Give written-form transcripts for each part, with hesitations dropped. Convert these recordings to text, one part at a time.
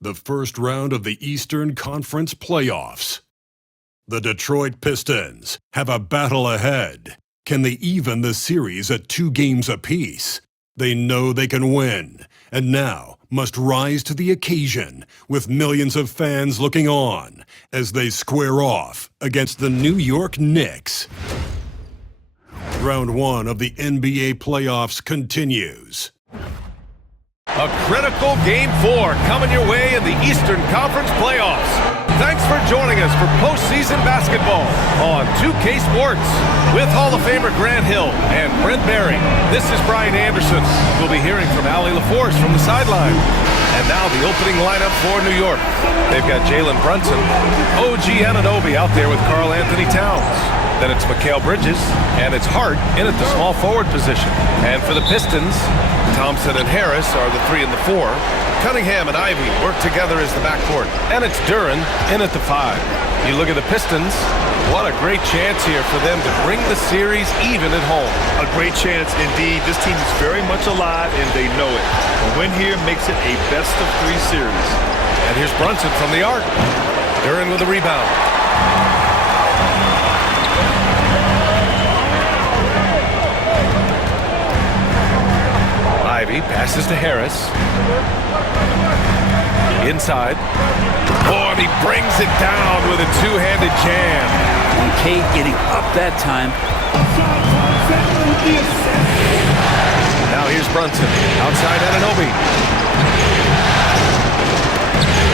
the first round of the Eastern Conference playoffs. The Detroit Pistons have a battle ahead. Can they even the series at 2 games apiece? They know they can win, and now must rise to the occasion with millions of fans looking on as they square off against the New York Knicks. Round 1 of the NBA playoffs continues. A critical Game 4 coming your way in the Eastern Conference playoffs. Thanks for joining us for postseason basketball on 2K Sports. With Hall of Famer Grant Hill and Brent Barry, this is Brian Anderson. We'll be hearing from Allie LaForce from the sideline. And now the opening lineup for New York. They've got Jalen Brunson, OG Anunoby out there with Karl Anthony Towns. Then it's Mikal Bridges, and it's Hart in at the small forward position. And for the Pistons, Thompson and Harris are the 3 and the 4. Cunningham and Ivy work together as the backcourt. And it's Duren in at the 5. You look at the Pistons, what a great chance here for them to bring the series even at home. A great chance indeed. This team is very much alive, and they know it. A win here makes it a best-of-3 series. And here's Brunson from the arc. Duren with a rebound. Ivy passes to Harris. Inside. Oh, and he brings it down with a two-handed jam. And Kate getting up that time. Now here's Brunson. Outside Anunoby.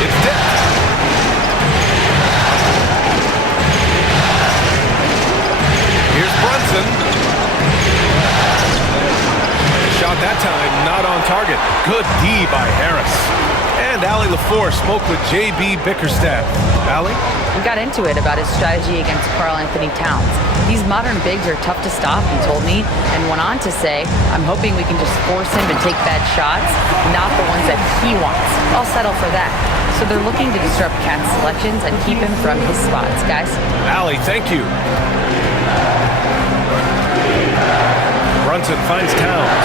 It's dipped. Here's Brunson. Shot that time, not on target. Good D by Harris. And Allie LaForce spoke with J.B. Bickerstaff. Allie? We got into it about his strategy against Karl Anthony Towns. These modern bigs are tough to stop, he told me, and went on to say, I'm hoping we can just force him to take bad shots, not the ones that he wants. I'll settle for that. So they're looking to disrupt Cat's selections and keep him from his spots, guys. Allie, thank you. Brunson finds Towns.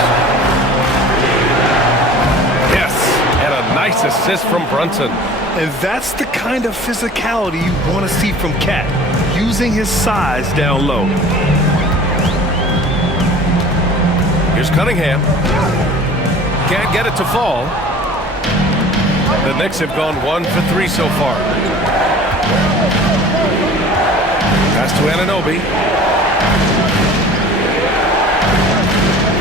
Yes, and a nice assist from Brunson. And that's the kind of physicality you want to see from Cat, using his size down low. Here's Cunningham. Can't get it to fall. The Knicks have gone 1 for 3 so far. Pass to Anunoby.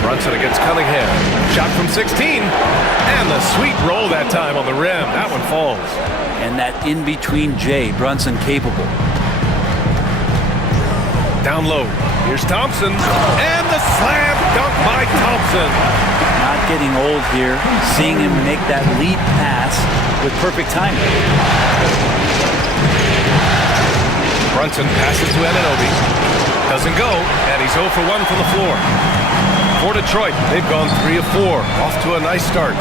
Brunson against Cunningham. Shot from 16. And the sweet roll that time on the rim. That one falls. And that in-between J, Brunson capable. Down low. Here's Thompson. And the slam dunk by Thompson. Not getting old here. Seeing him make that lead pass with perfect timing. Brunson passes to Anunoby. Doesn't go. And he's 0 for 1 from the floor. For Detroit, they've gone 3 of 4. Off to a nice start.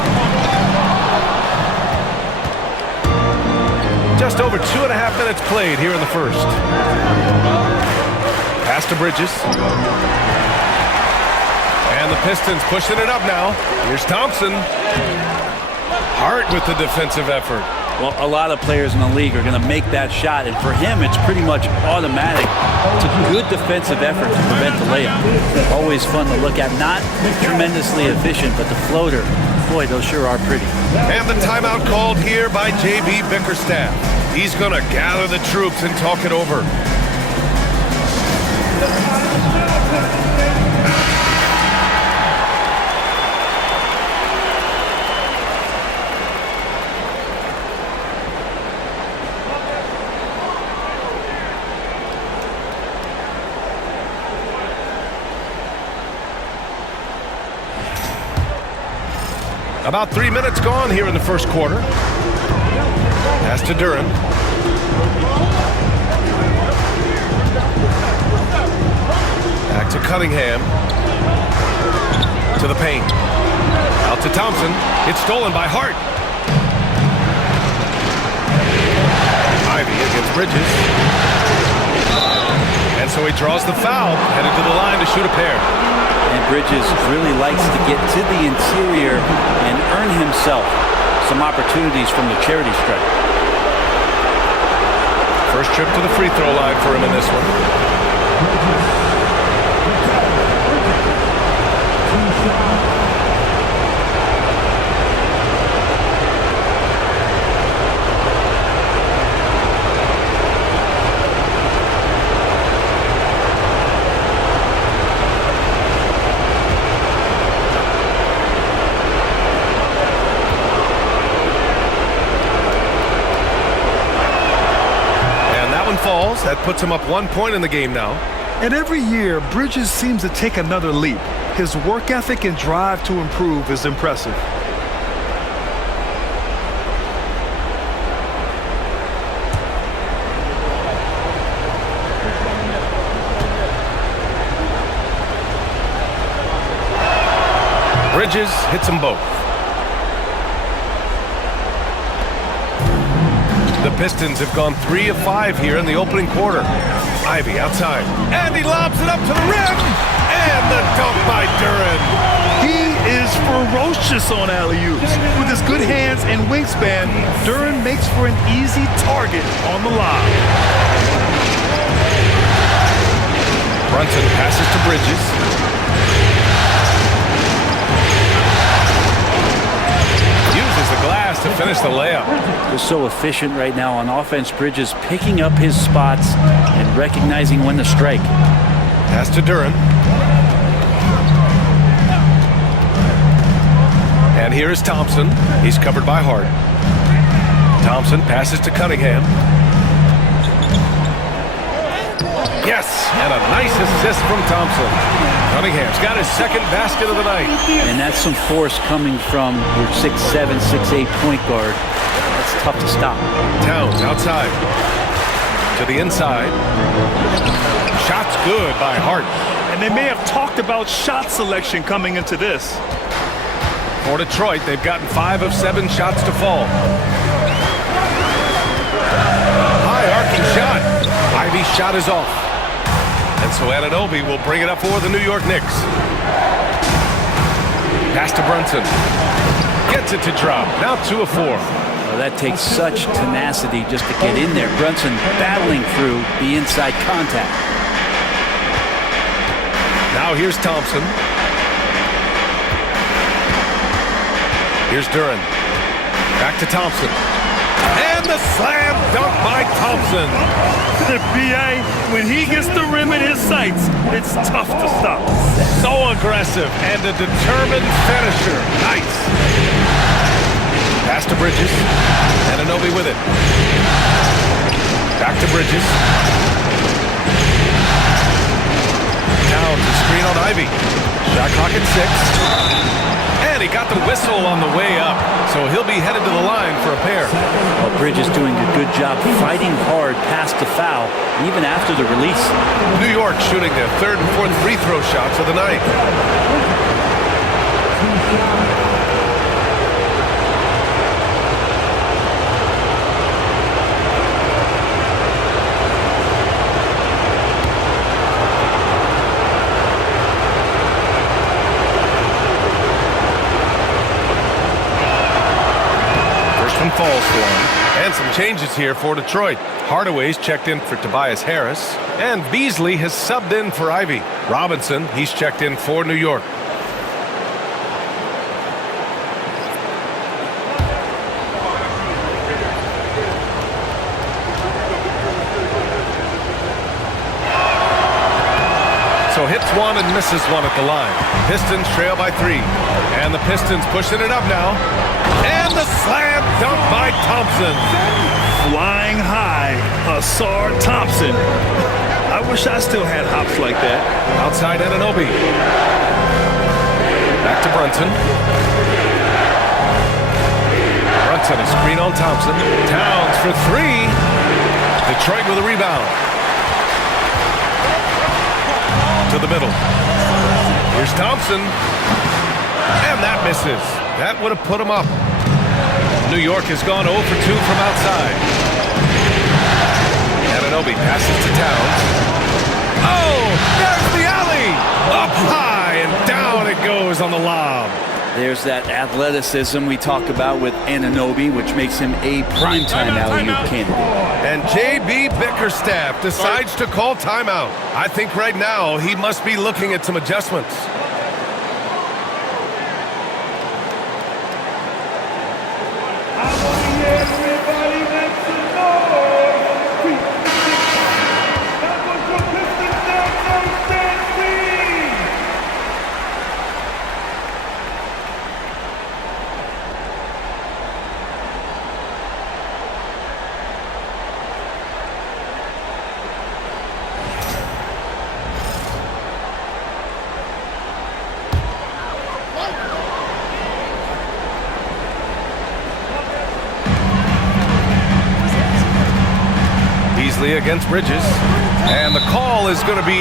Just over 2.5 minutes played here in the first. Pass to Bridges. And the Pistons pushing it up now. Here's Thompson. Hart with the defensive effort. Well, a lot of players in the league are going to make that shot, and for him, it's pretty much automatic. It's a good defensive effort to prevent the layup. Always fun to look at. Not tremendously efficient, but the floater, boy, those sure are pretty. And the timeout called here by J.B. Bickerstaff. He's going to gather the troops and talk it over. About 3 minutes gone here in the first quarter. Pass to Duren. Back to Cunningham. To the paint. Out to Thompson. It's stolen by Hart. Ivy against Bridges. And so he draws the foul, headed to the line to shoot a pair. And Bridges really likes to get to the interior and earn himself some opportunities from the charity stripe. First trip to the free throw line for him in this one. Falls. That puts him up 1 point in the game now. And every year, Bridges seems to take another leap. His work ethic and drive to improve is impressive. Bridges hits them both. The Pistons have gone 3 of 5 here in the opening quarter. Ivy outside. And he lobs it up to the rim. And the dunk by Duren. He is ferocious on alley-oops. With his good hands and wingspan, Duren makes for an easy target on the lob. Brunson passes to Bridges. Uses the glass to finish the layup. They're so efficient right now on offense. Bridges picking up his spots and recognizing when to strike. Pass to Duren. And here is Thompson. He's covered by Hart. Thompson passes to Cunningham. Yes, and a nice assist from Thompson. Cunningham's got his second basket of the night. And that's some force coming from your 6'7", 6'8" point guard. That's tough to stop. Towns outside. To the inside. Shot's good by Hart. And they may have talked about shot selection coming into this. For Detroit, they've gotten 5 of 7 shots to fall. High arcing shot. Ivy's shot is off. And so Anunoby will bring it up for the New York Knicks. Pass to Brunson. Gets it to drop. Now 2 of 4. Well, that takes such tenacity just to get in there. Brunson battling through the inside contact. Now here's Thompson. Here's Duren. Back to Thompson. And the slam dunk by Thompson. B.A., when he gets the rim in his sights, it's tough to stop. So aggressive and a determined finisher. Nice. Pass to Bridges. Anunoby with it. Back to Bridges. Towns a screen on Ivy. Shot clock at 6. And he got the whistle on the way up, so he'll be headed to the line for a pair. Well, Bridges doing a good job fighting hard past the foul, even after the release. New York shooting their 3rd and 4th free throw shots of the night. Falls for him. And some changes here for Detroit. Hardaway's checked in for Tobias Harris. And Beasley has subbed in for Ivy. Robinson, he's checked in for New York. So hits one and misses one at the line. Pistons trail by 3. And the Pistons pushing it up now. And the slam dunk by Thompson. Flying high, Asar Thompson. I wish I still had hops like that. Outside Anunoby. Back to Brunson. Brunson, a screen on Thompson. Towns for 3. Detroit with a rebound. To the middle. Here's Thompson. And that misses. That would have put him up. New York has gone 0 for 2 from outside. Anunoby passes to Towns. Oh, there's the alley. Up high and down it goes on the lob. There's that athleticism we talk about with Anunoby, which makes him a primetime alley-oop candidate. And J.B. Bickerstaff decides to call timeout. I think right now he must be looking at some adjustments. Against Bridges, and the call is going to be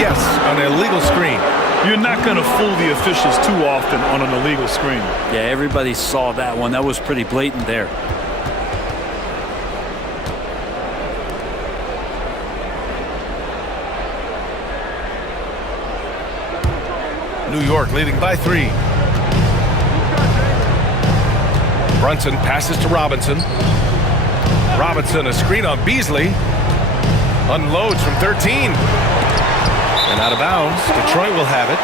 yes, an illegal screen. You're not going to fool the officials too often on an illegal screen. Yeah, everybody saw that one. That was pretty blatant there. New York leading by 3. Brunson passes to Robinson. Robinson, a screen on Beasley. Unloads from 13. And out of bounds. Detroit will have it.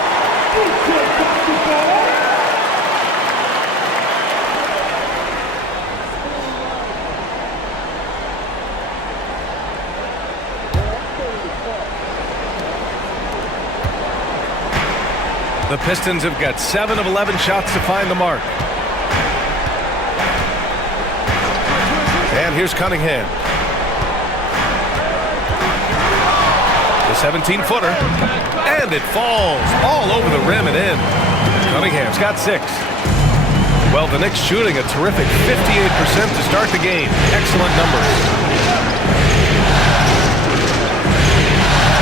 The Pistons have got 7 of 11 shots to find the mark. And here's Cunningham. The 17-footer. And it falls all over the rim and in. Cunningham's got 6. Well, the Knicks shooting a terrific 58% to start the game. Excellent numbers.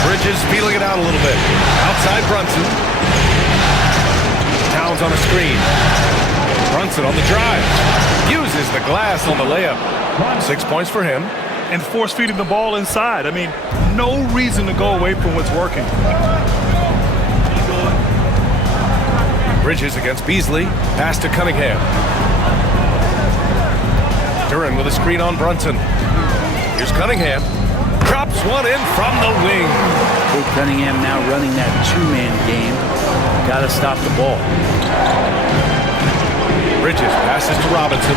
Bridges feeling it out a little bit. Outside Brunson. Towns on a screen. Brunson on the drive. Uses the glass on the layup. 6 points for him. And force feeding the ball inside. I mean, no reason to go away from what's working. Bridges against Beasley. Pass to Cunningham. Duran with a screen on Brunson. Here's Cunningham. Drops one in from the wing. Luke Cunningham now running that two-man game. Got to stop the ball. Bridges passes to Robinson.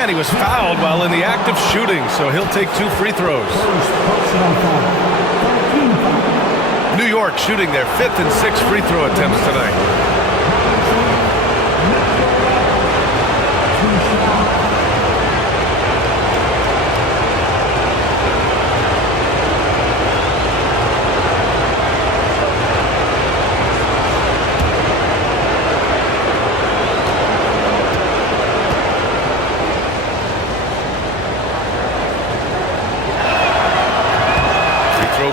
And he was fouled while in the act of shooting, so he'll take 2 free throws. New York shooting their 5th and 6th free throw attempts tonight.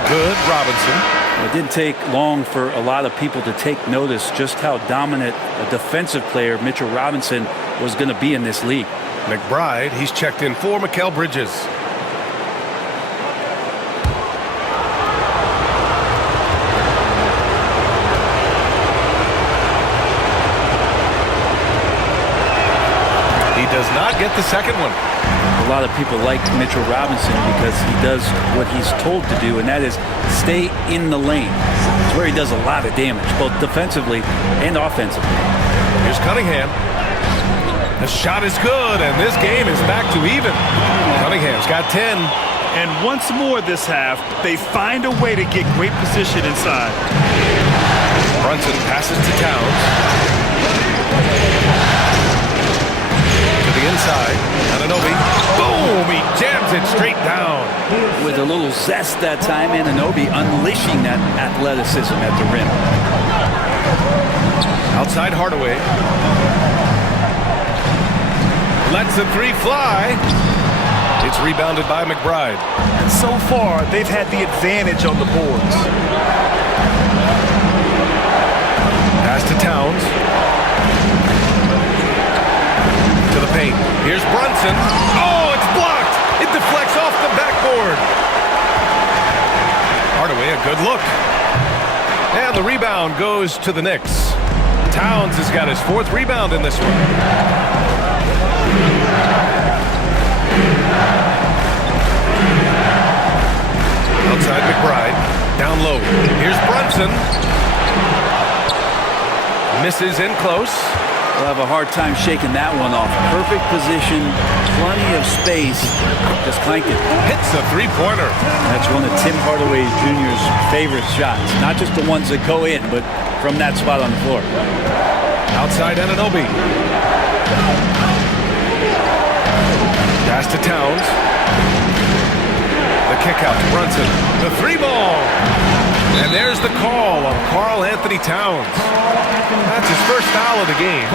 Good, Robinson. It didn't take long for a lot of people to take notice just how dominant a defensive player Mitchell Robinson was going to be in this league. McBride, he's checked in for Mikal Bridges. He does not get the second one. A lot of people like Mitchell Robinson because he does what he's told to do, and that is stay in the lane. It's where he does a lot of damage, both defensively and offensively. Here's Cunningham. The shot is good, and this game is back to even. Cunningham's got 10. And once more this half, they find a way to get great position inside. Brunson passes to Towns. To the inside. Anunoby. Boom! He jams it straight down. With a little zest that time, Anunoby unleashing that athleticism at the rim. Outside Hardaway. Lets the 3 fly. It's rebounded by McBride. And so far, they've had the advantage on the boards. Pass to Towns. To the paint. Here's Brunson. Oh, it's blocked. It deflects off the backboard. Hardaway, a good look. And the rebound goes to the Knicks. Towns has got his 4th rebound in this one. Outside McBride. Down low. Here's Brunson. Misses in close. We'll have a hard time shaking that one off. Perfect position, plenty of space. Just clank it. Hits a three-pointer. That's one of Tim Hardaway Jr.'s favorite shots. Not just the ones that go in, but from that spot on the floor. Outside Anunoby. Pass to Towns. The kick out to Brunson. The 3-ball. And there's the call on Karl-Anthony Towns. That's his first foul of the game.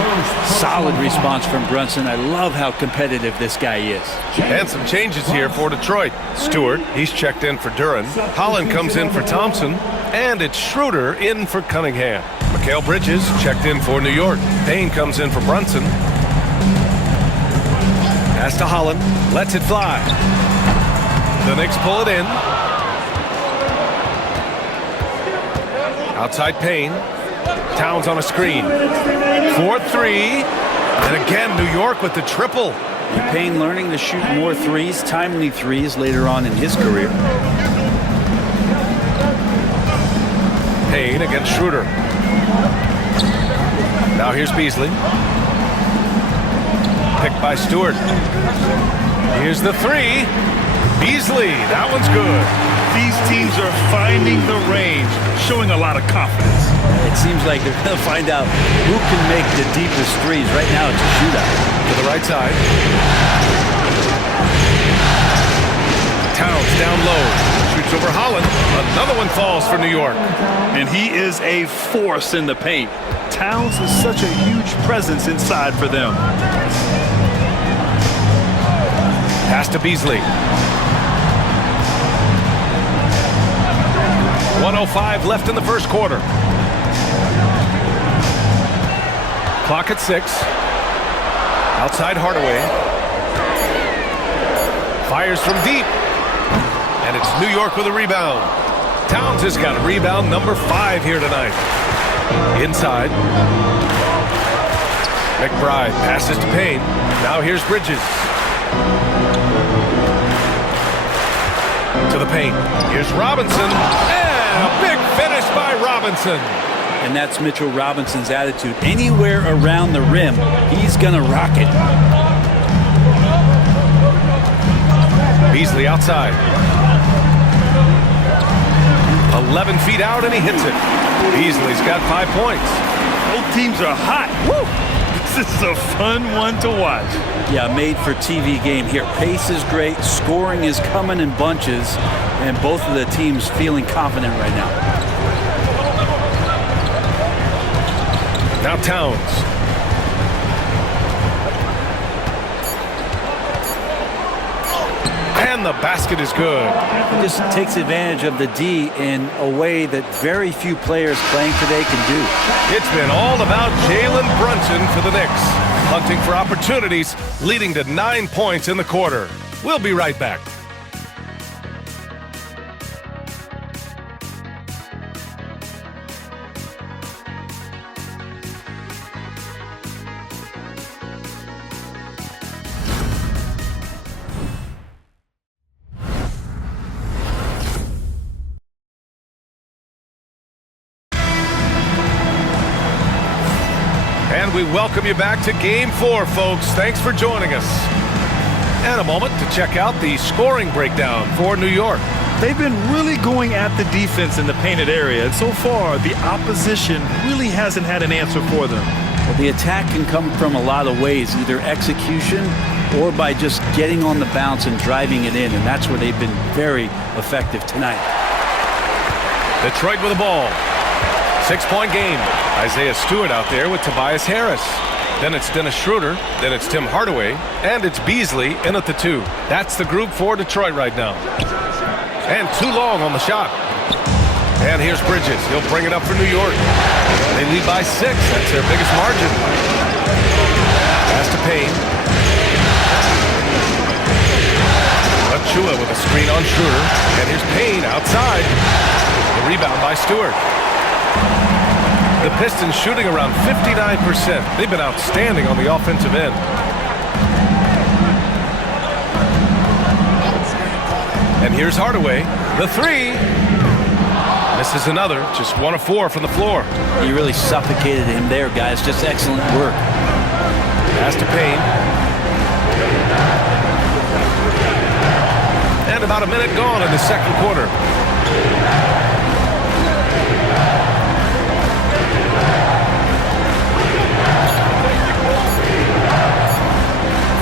Solid response from Brunson. I love how competitive this guy is. And some changes here for Detroit. Stewart, he's checked in for Duran. Holland comes in for Thompson. And it's Schroeder in for Cunningham. Mikal Bridges checked in for New York. Payne comes in for Brunson. Pass to Holland. Lets it fly. The Knicks pull it in. Outside Payne. Towns on a screen. 4-3. And again, New York with the triple. Payne learning to shoot more threes, timely threes later on in his career. Payne against Schroeder. Now here's Beasley. Picked by Stewart. Here's the 3. Beasley, that one's good. These teams are finding the range, showing a lot of confidence. It seems like they're going to find out who can make the deepest threes. Right now, it's a shootout. To the right side. Towns down low. Shoots over Holland. Another one falls for New York. And he is a force in the paint. Towns is such a huge presence inside for them. Pass to Beasley. 1:05 left in the first quarter. Clock at 6. Outside Hardaway. Fires from deep. And it's New York with a rebound. Towns has got rebound number 5 here tonight. Inside. McBride passes to Payne. Now here's Bridges. To the paint. Here's Robinson. And a big finish by Robinson. And that's Mitchell Robinson's attitude. Anywhere around the rim, he's going to rock it. Beasley outside. 11 feet out, and he hits it. Beasley's got 5 points. Both teams are hot. Woo! This is a fun one to watch. Yeah, made for TV game here. Pace is great. Scoring is coming in bunches. And both of the teams feeling confident right now. Now Towns. And the basket is good. He just takes advantage of the D in a way that very few players playing today can do. It's been all about Jalen Brunson for the Knicks. Hunting for opportunities, leading to 9 points in the quarter. We'll be right back. And we welcome you back to Game 4, folks. Thanks for joining us. And a moment to check out the scoring breakdown for New York. They've been really going at the defense in the painted area, and so far, the opposition really hasn't had an answer for them. Well, the attack can come from a lot of ways, either execution or by just getting on the bounce and driving it in, and that's where they've been very effective tonight. Detroit with the ball. 6-point game. Isaiah Stewart out there with Tobias Harris. Then it's Dennis Schroeder. Then it's Tim Hardaway. And it's Beasley in at the 2. That's the group for Detroit right now. And too long on the shot. And here's Bridges. He'll bring it up for New York. They lead by 6. That's their biggest margin. Pass to Payne. A Achua with a screen on Schroeder. And here's Payne outside. The rebound by Stewart. The Pistons shooting around 59%. They've been outstanding on the offensive end. And here's Hardaway. The three. Misses another. Just 1 of 4 from the floor. You really suffocated him there, guys. Just excellent work. Pass to Payne. And about a minute gone in the second quarter.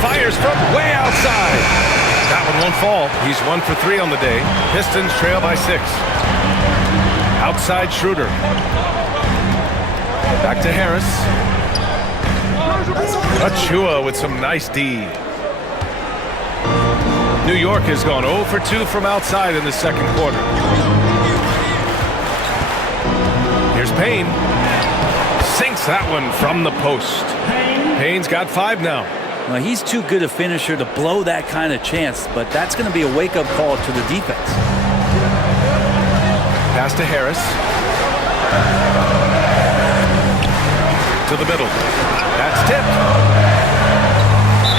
Fires from way outside. That one won't fall. He's 1 for 3 on the day. Pistons trail by 6. Outside Schroeder. Back to Harris. Achua with some nice D. New York has gone 0 for 2 from outside in the second quarter. Here's Payne. Sinks that one from the post. Payne's got 5 now. Well, he's too good a finisher to blow that kind of chance, but that's going to be a wake-up call to the defense. Pass to Harris. To the middle. That's tipped.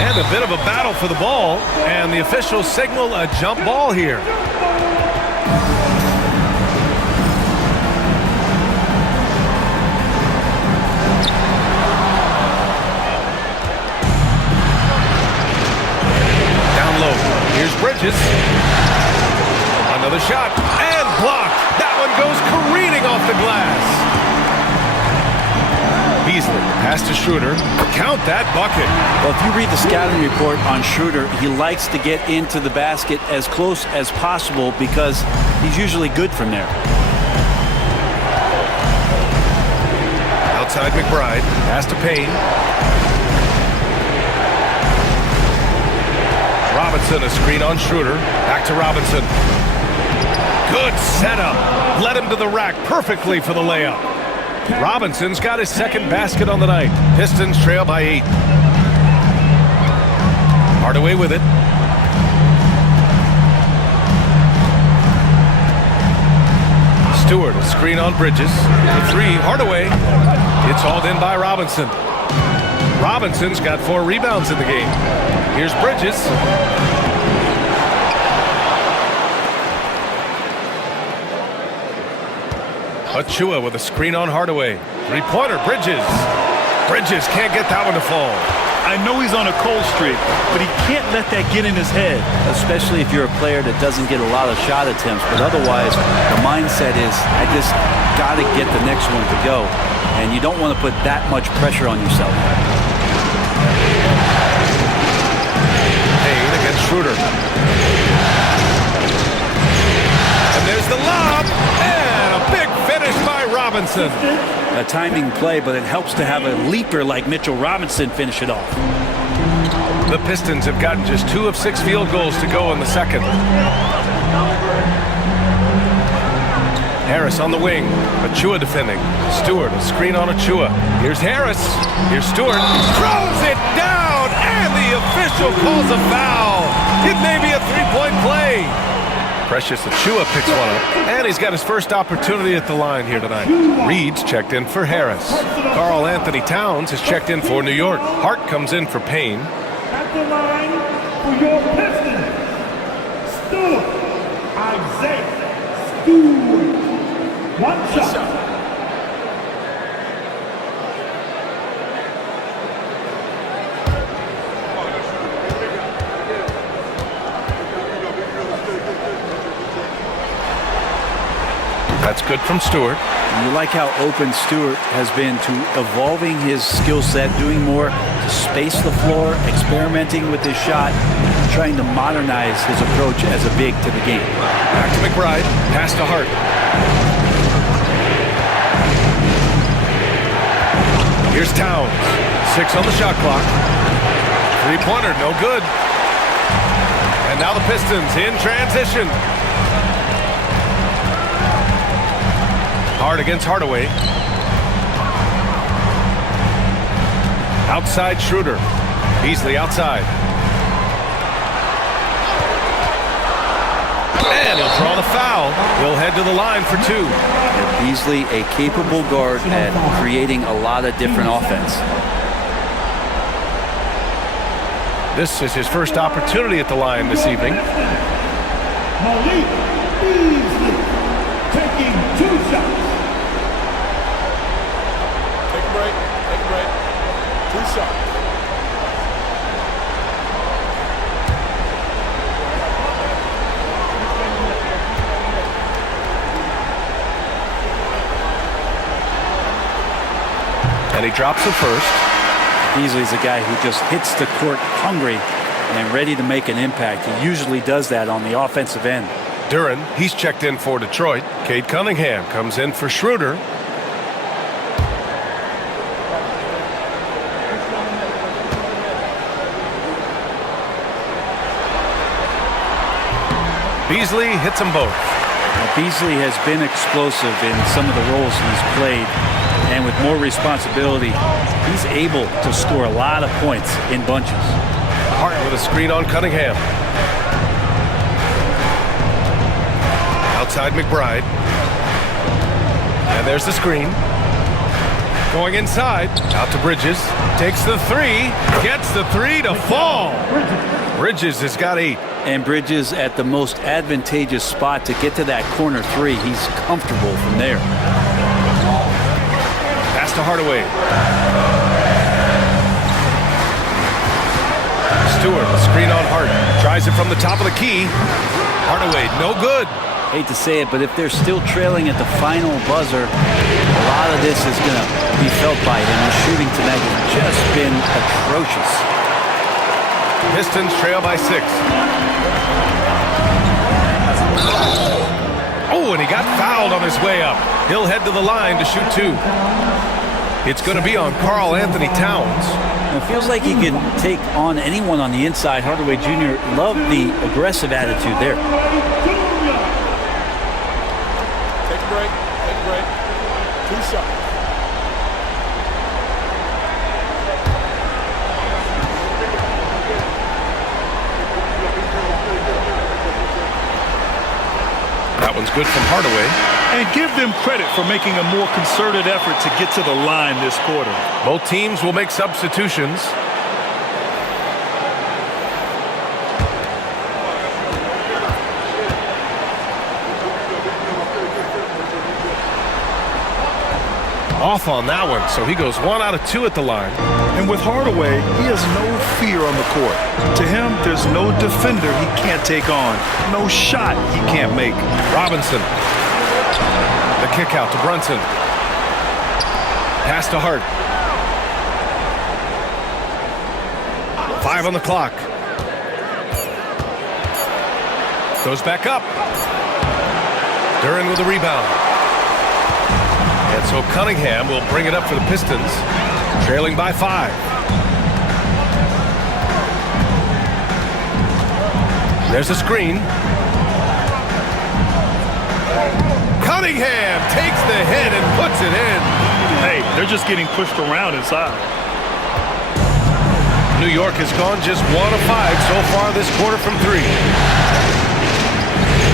And a bit of a battle for the ball, and the officials signal a jump ball here. Here's Bridges. Another shot. And blocked. That one goes careening off the glass. Beasley. Pass to Schroeder. Count that bucket. Well, if you read the scouting report on Schroeder, he likes to get into the basket as close as possible because he's usually good from there. Outside McBride. Pass to Payne. Robinson, a screen on Schroeder. Back to Robinson. Good setup. Led him to the rack perfectly for the layup. Robinson's got his second basket on the night. Pistons trail by 8. Hardaway with it. Stewart, a screen on Bridges. The 3, Hardaway. It's hauled in by Robinson. Robinson's got 4 rebounds in the game. Here's Bridges. Achua with a screen on Hardaway. 3-pointer, Bridges. Bridges can't get that one to fall. I know he's on a cold streak, but he can't let that get in his head. Especially if you're a player that doesn't get a lot of shot attempts. But otherwise, the mindset is, I just got to get the next one to go. And you don't want to put that much pressure on yourself. Payne against Schroeder. And there's the lob. And a big finish by Robinson. A timing play, but it helps to have a leaper like Mitchell Robinson finish it off. The Pistons have gotten just 2 of 6 field goals to go in the second. Harris on the wing. Achua defending. Stewart, a screen on Achua. Here's Harris. Here's Stewart. Throws it down, and the official calls a foul. It may be a 3-point play. Precious Achua picks one up, and he's got his first opportunity at the line here tonight. Reed's checked in for Harris. Karl Anthony Towns has checked in for New York. Hart comes in for Payne. At the line for your Pistons, Stewart, Isaiah Stewart. 1 shot. That's good from Stewart. And you like how open Stewart has been to evolving his skill set, doing more to space the floor, experimenting with his shot, trying to modernize his approach as a big to the game. Back to McBride. Pass to Hart. Here's Towns. 6 on the shot clock. 3-pointer, no good. And now the Pistons in transition. Hart against Hardaway. Outside Schroeder. Beasley outside. And he'll draw the foul. He'll head to the line for 2. Beasley, a capable guard at creating a lot of different offense. This is his first opportunity at the line this evening. Malik Beasley taking 2 shots. Take a break. Take a break. 2 shots. And he drops it first. Beasley's a guy who just hits the court hungry and ready to make an impact. He usually does that on the offensive end. Duren, he's checked in for Detroit. Cade Cunningham comes in for Schroeder. Beasley hits them both. Now, Beasley has been explosive in some of the roles he's played, and with more responsibility, he's able to score a lot of points in bunches. Hart with a screen on Cunningham. Outside McBride. And there's the screen. Going inside. Out to Bridges. Takes the 3. Gets the 3 to fall. Bridges has got 8. And Bridges at the most advantageous spot to get to that corner 3. He's comfortable from there. Pass to Hardaway. Stewart, screen on Hart. Tries it from the top of the key. Hardaway, no good. Hate to say it, but if they're still trailing at the final buzzer, a lot of this is going to be felt by him. His shooting tonight has just been atrocious. Pistons trail by 6. Oh, and he got fouled on his way up. He'll head to the line to shoot 2. It's going to be on Karl Anthony Towns. It feels like he can take on anyone on the inside. Hardaway Jr. loved the aggressive attitude there. Take a break. Take a break. 2 shots. That one's good from Hardaway. And give them credit for making a more concerted effort to get to the line this quarter. Both teams will make substitutions. Off on that one, so he goes 1 out of 2 at the line. And with Hardaway, he has no fear on the court. To him, there's no defender he can't take on, no shot he can't make. Robinson. The kick out to Brunson. Pass to Hart. 5 on the clock. Goes back up. Duren with the rebound. And so Cunningham will bring it up for the Pistons, trailing by 5. There's a screen. Cunningham takes the hit and puts it in. Hey, they're just getting pushed around inside. New York has gone just 1 of 5 so far this quarter from 3.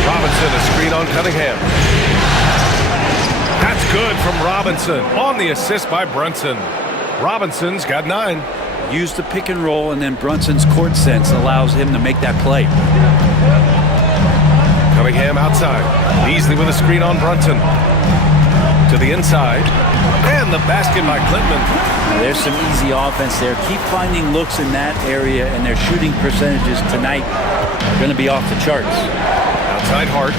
Robinson, a screen on Cunningham. That's good from Robinson on the assist by Brunson. Robinson's got 9. Use the pick and roll, and then Brunson's court sense allows him to make that play. Cunningham outside. Beasley with a screen on Brunson. To the inside. And the basket by Klintman. There's some easy offense there. Keep finding looks in that area, and their shooting percentages tonight are going to be off the charts. Outside Hart.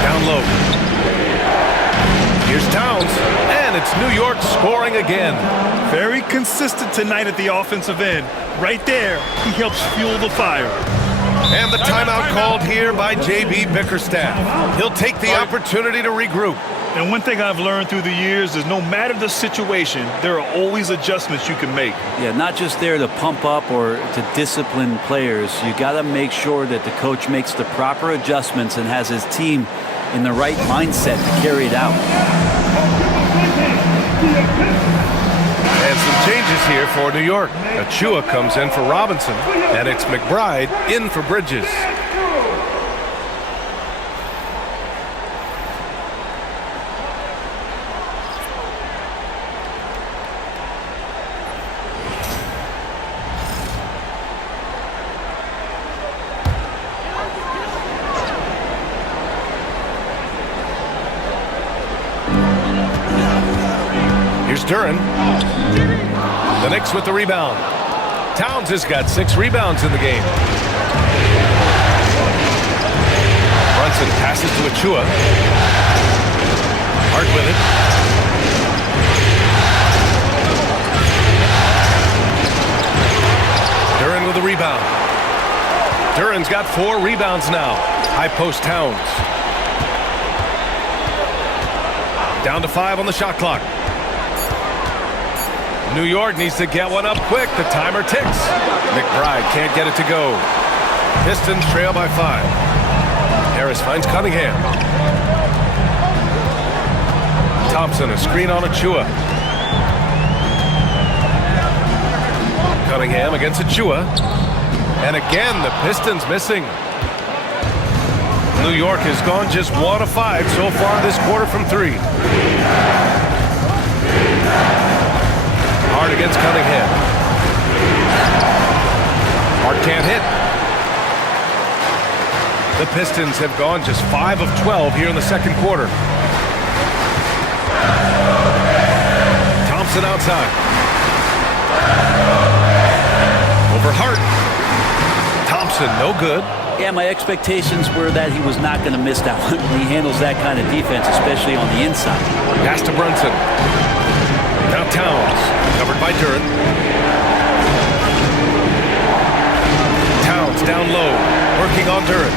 Down low. Here's Towns, and it's New York scoring again. Very consistent tonight at the offensive end. Right there, he helps fuel the fire. And the timeout called here by J.B. Bickerstaff. He'll take the opportunity to regroup. And one thing I've learned through the years is no matter the situation, there are always adjustments you can make. Yeah, not just there to pump up or to discipline players. You got to make sure that the coach makes the proper adjustments and has his team in the right mindset to carry it out. As the some changes here for New York. Achua comes in for Robinson, and it's McBride in for Bridges. Here's Duren. The Knicks with the rebound. Towns has got 6 rebounds in the game. Brunson passes to Achua. Hart with it. Duren with the rebound. Duren's got 4 rebounds now. High post Towns. Down to 5 on the shot clock. New York needs to get one up quick. The timer ticks. McBride can't get it to go. Pistons trail by 5. Harris finds Cunningham. Thompson, a screen on Achua. Cunningham against Achua. And again, the Pistons missing. New York has gone just 1 of 5 so far this quarter from 3. Hart against Cunningham. Hart can't hit. The Pistons have gone just 5 of 12 here in the second quarter. Thompson outside. Over Hart. Thompson, no good. Yeah, my expectations were that he was not going to miss that one. He handles that kind of defense, especially on the inside. Pass to Brunson. Now Towns, covered by Duren. Towns down low, working on Duren.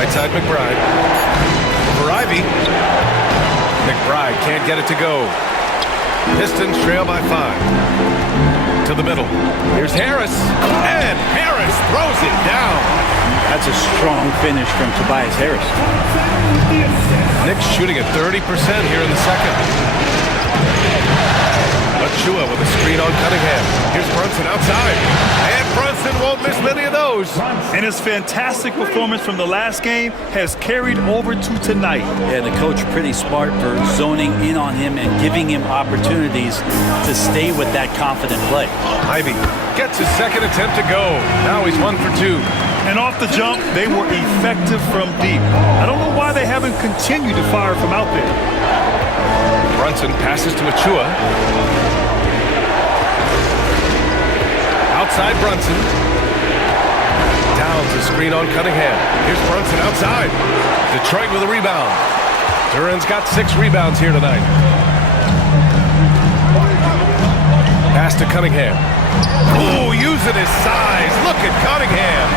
Right side McBride. Over Ivy. McBride can't get it to go. Pistons trail by 5. To the middle. Here's Harris. And Harris throws it down. That's a strong finish from Tobias Harris. Knicks shooting at 30% here in the second. Achua with a screen on Cunningham. Here's Brunson outside. And Brunson won't miss many of those. And his fantastic performance from the last game has carried over to tonight. Yeah, the coach pretty smart for zoning in on him and giving him opportunities to stay with that confident play. Ivy gets his second attempt to go. Now he's 1 for 2. And off the jump, they were effective from deep. I don't know why they haven't continued to fire from out there. Brunson passes to Achua. Outside Brunson. Downs a screen on Cunningham. Here's Brunson outside. Detroit with a rebound. Duren's got 6 rebounds here tonight. Pass to Cunningham. Oh, using his size. Look at Cunningham.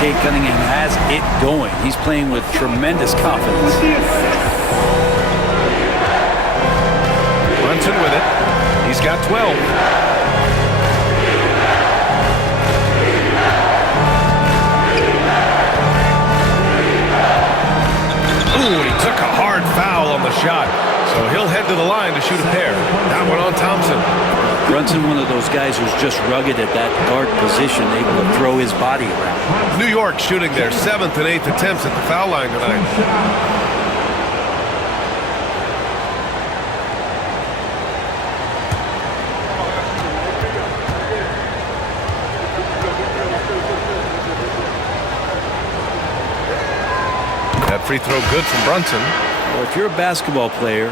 Kate Cunningham has it going. He's playing with tremendous confidence. Brunson with it. He's got 12. Ooh, he took a hard foul on the shot. So he'll head to the line to shoot a pair. That one on Thompson. Brunson, one of those guys who's just rugged at that guard position, able to throw his body around. New York shooting their 7th and 8th attempts at the foul line tonight. That free throw good from Brunson. Well, if you're a basketball player,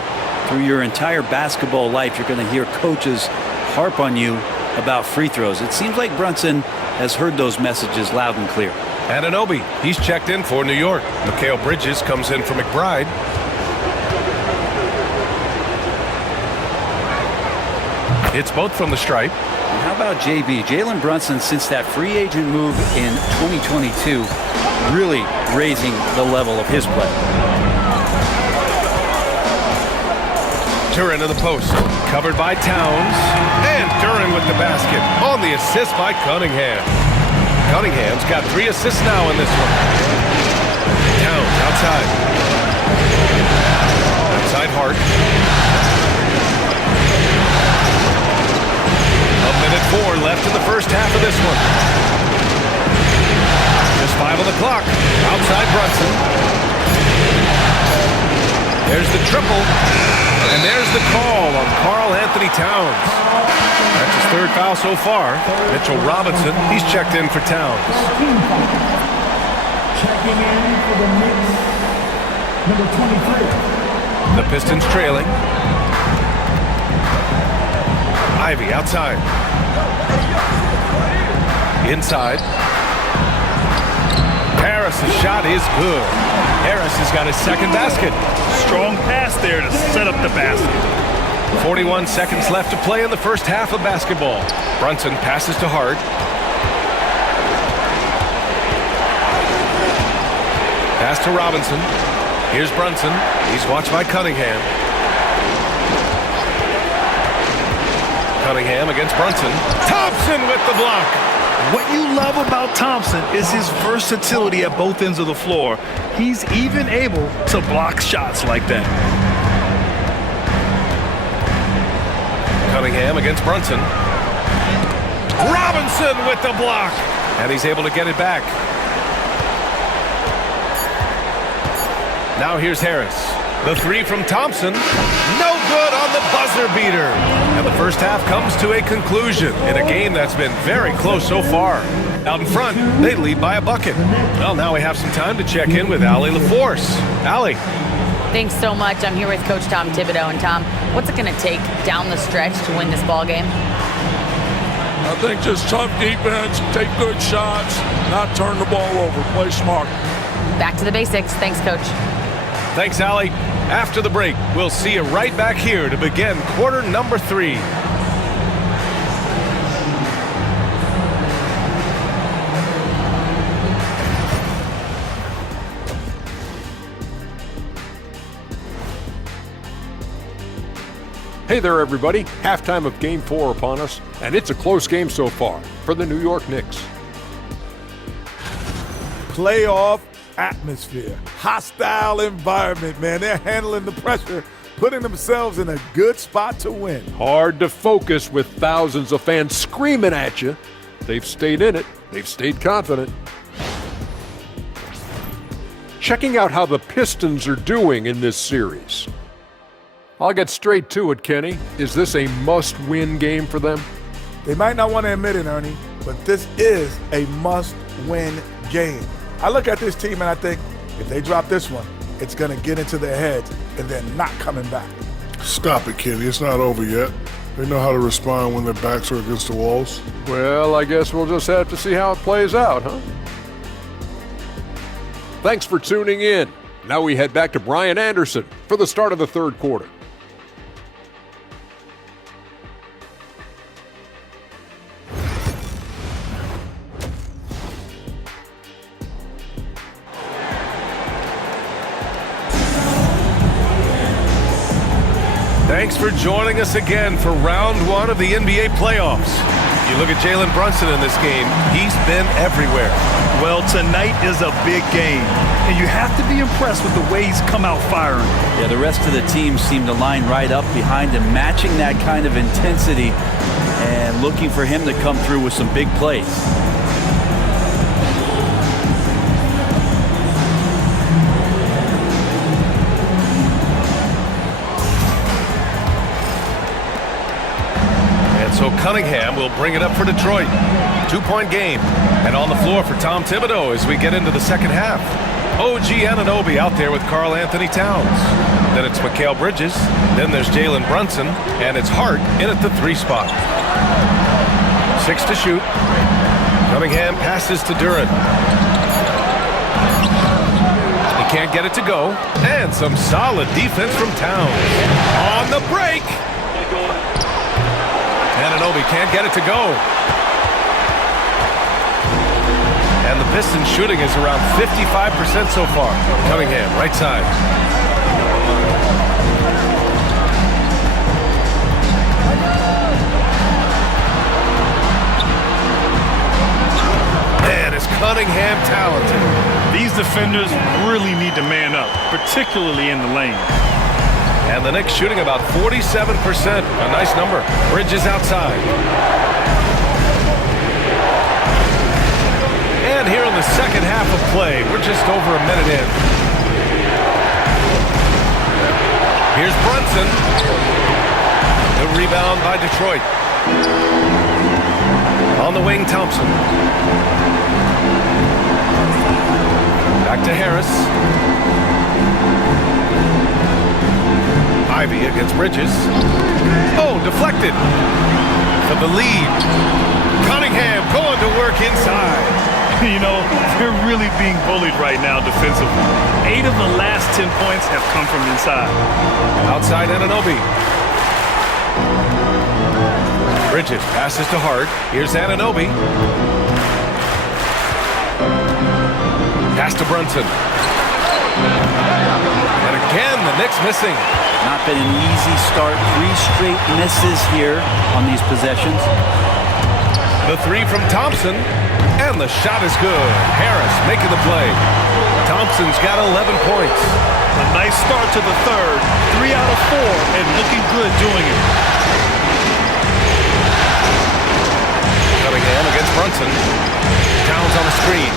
through your entire basketball life, you're going to hear coaches harp on you about free throws. It seems like Brunson has heard those messages loud and clear. Anunoby, he's checked in for New York. Mikal Bridges comes in for McBride. It's both from the stripe. And how about JB? Jalen Brunson, since that free agent move in 2022, really raising the level of his play. Duren in the post, covered by Towns, and Duren with the basket on the assist by Cunningham. Cunningham's got 3 assists now in this one. Towns outside. Outside Hart. 1:04 left in the first half of this one. Just 5 on the clock. Outside Brunson. There's the triple. And there's the call on Karl Anthony Towns. That's his third foul so far. Mitchell Robinson, he's checked in for Towns. Checking in for the Knicks, number 23. The Pistons trailing. Ivy outside. Inside. Harris's shot is good. Harris has got his second basket. Strong pass there to set up the basket. 41 seconds left to play in the first half of basketball. Brunson passes to Hart. Pass to Robinson. Here's Brunson. He's watched by Cunningham. Cunningham against Brunson. Thompson with the block. What you love about Thompson is his versatility at both ends of the floor. He's even able to block shots like that. Cunningham against Brunson. Robinson with the block. And he's able to get it back. Now here's Harris. The three from Thompson. No good on the buzzer beater. And the first half comes to a conclusion in a game that's been very close so far. Out in front, they lead by a bucket. Well, now we have some time to check in with Allie LaForce. Allie. Thanks so much. I'm here with Coach Tom Thibodeau. And Tom, what's it going to take down the stretch to win this ball game? I think just tough defense, take good shots, not turn the ball over, play smart. Back to the basics. Thanks, Coach. Thanks, Allie. After the break, we'll see you right back here to begin quarter number 3. Hey there, everybody. Halftime of Game 4 upon us, and it's a close game so far for the New York Knicks. Playoff atmosphere, hostile environment, man. They're handling the pressure, putting themselves in a good spot to win. Hard to focus with thousands of fans screaming at you. They've stayed in it. They've stayed confident. Checking out how the Pistons are doing in this series. I'll get straight to it, Kenny. Is this a must-win game for them? They might not want to admit it, Ernie, but this is a must-win game. I look at this team and I think if they drop this one, it's going to get into their heads and they're not coming back. Stop it, Kenny. It's not over yet. They know how to respond when their backs are against the walls. Well, I guess we'll just have to see how it plays out, huh? Thanks for tuning in. Now we head back to Brian Anderson for the start of the third quarter. Thanks for joining us again for round 1 of the NBA playoffs. You look at Jalen Brunson in this game, he's been everywhere. Well, tonight is a big game, and you have to be impressed with the way he's come out firing. Yeah, the rest of the team seem to line right up behind him, matching that kind of intensity and looking for him to come through with some big plays. So Cunningham will bring it up for Detroit. 2-point game. And on the floor for Tom Thibodeau as we get into the second half. OG Anunoby out there with Karl Anthony Towns. Then it's Mikal Bridges. Then there's Jalen Brunson. And it's Hart in at the 3 spot. 6 to shoot. Cunningham passes to Duren. He can't get it to go. And some solid defense from Towns. On the break. Anunoby can't get it to go. And the Pistons shooting is around 55% so far. Cunningham, right side. Man, is Cunningham talented. These defenders really need to man up, particularly in the lane. And the Knicks shooting about 47%. A nice number. Bridges outside. the second half of play. We're just over a minute in. Here's Brunson. The rebound by Detroit. On the wing, Thompson. Back to Harris. Ivy against Bridges. Oh, deflected. For the lead. Cunningham going to work inside. You know, they're really being bullied right now defensively. 8 of the last 10 points have come from inside. Outside Anunoby. Bridges passes to Hart. Here's Anunoby. Pass to Brunson. And again, the Knicks missing. Not been an easy start. 3 straight misses here on these possessions. The 3 from Thompson. And the shot is good. Harris making the play. Thompson's got 11 points. A nice start to the third. 3 out of 4 and looking good doing it. Cunningham against Brunson. Towns on the screen.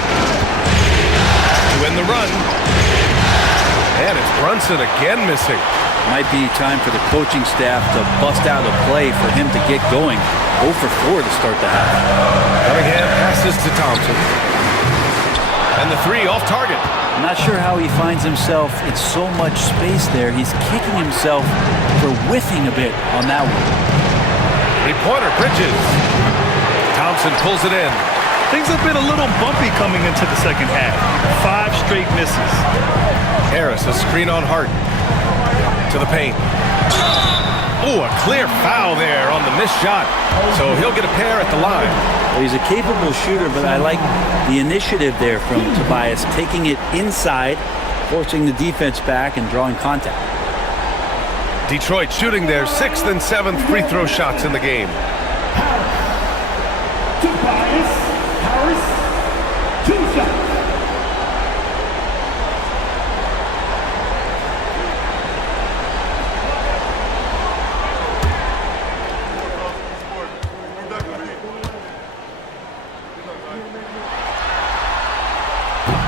To end the run. And it's Brunson again missing. Might be time for the coaching staff to bust out a play for him to get going. 0 for 4 to start the half. Cunningham passes to Thompson. And the 3 off target. I'm not sure how he finds himself in so much space there. He's kicking himself for whiffing a bit on that one. 3-pointer, Bridges. Thompson pulls it in. Things have been a little bumpy coming into the second half. 5 straight misses. Harris, a screen on Hart. To the paint. Oh, a clear foul there on the missed shot. So he'll get a pair at the line. Well, he's a capable shooter, but I like the initiative there from Tobias, taking it inside, forcing the defense back and drawing contact. Detroit shooting their 6th and 7th free throw shots in the game. Tobias Harris, 2 shots.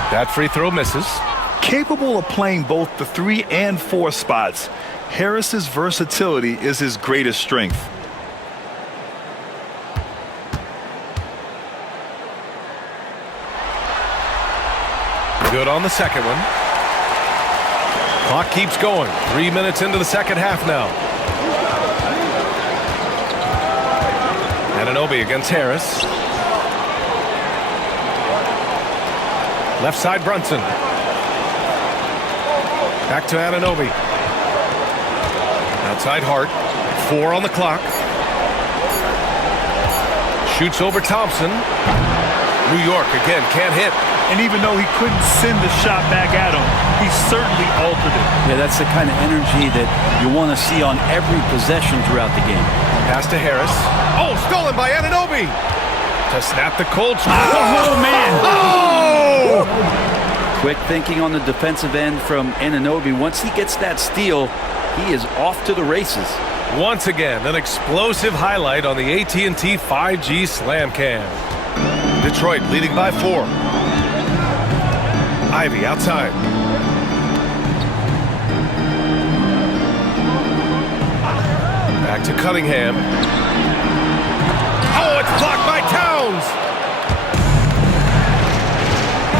That free throw misses. Capable of playing both the 3 and 4 spots, Harris's versatility is his greatest strength. Good on the second one. Clock keeps going. 3 minutes into the second half now. Anunoby against Harris. Left side Brunson. Back to Anunoby. Outside Hart. 4 on the clock. Shoots over Thompson. New York again can't hit. And even though he couldn't send the shot back at him, he certainly altered it. Yeah, that's the kind of energy that you want to see on every possession throughout the game. Pass to Harris. Oh, stolen by Anunoby. To snap the cold streak. Oh, man. Oh! Quick thinking on the defensive end from Anunoby. Once he gets that steal, he is off to the races. Once again, an explosive highlight on the AT&T 5G Slam Cam. Detroit leading by 4. Ivy outside. Back to Cunningham. Oh, it's blocked by Towns.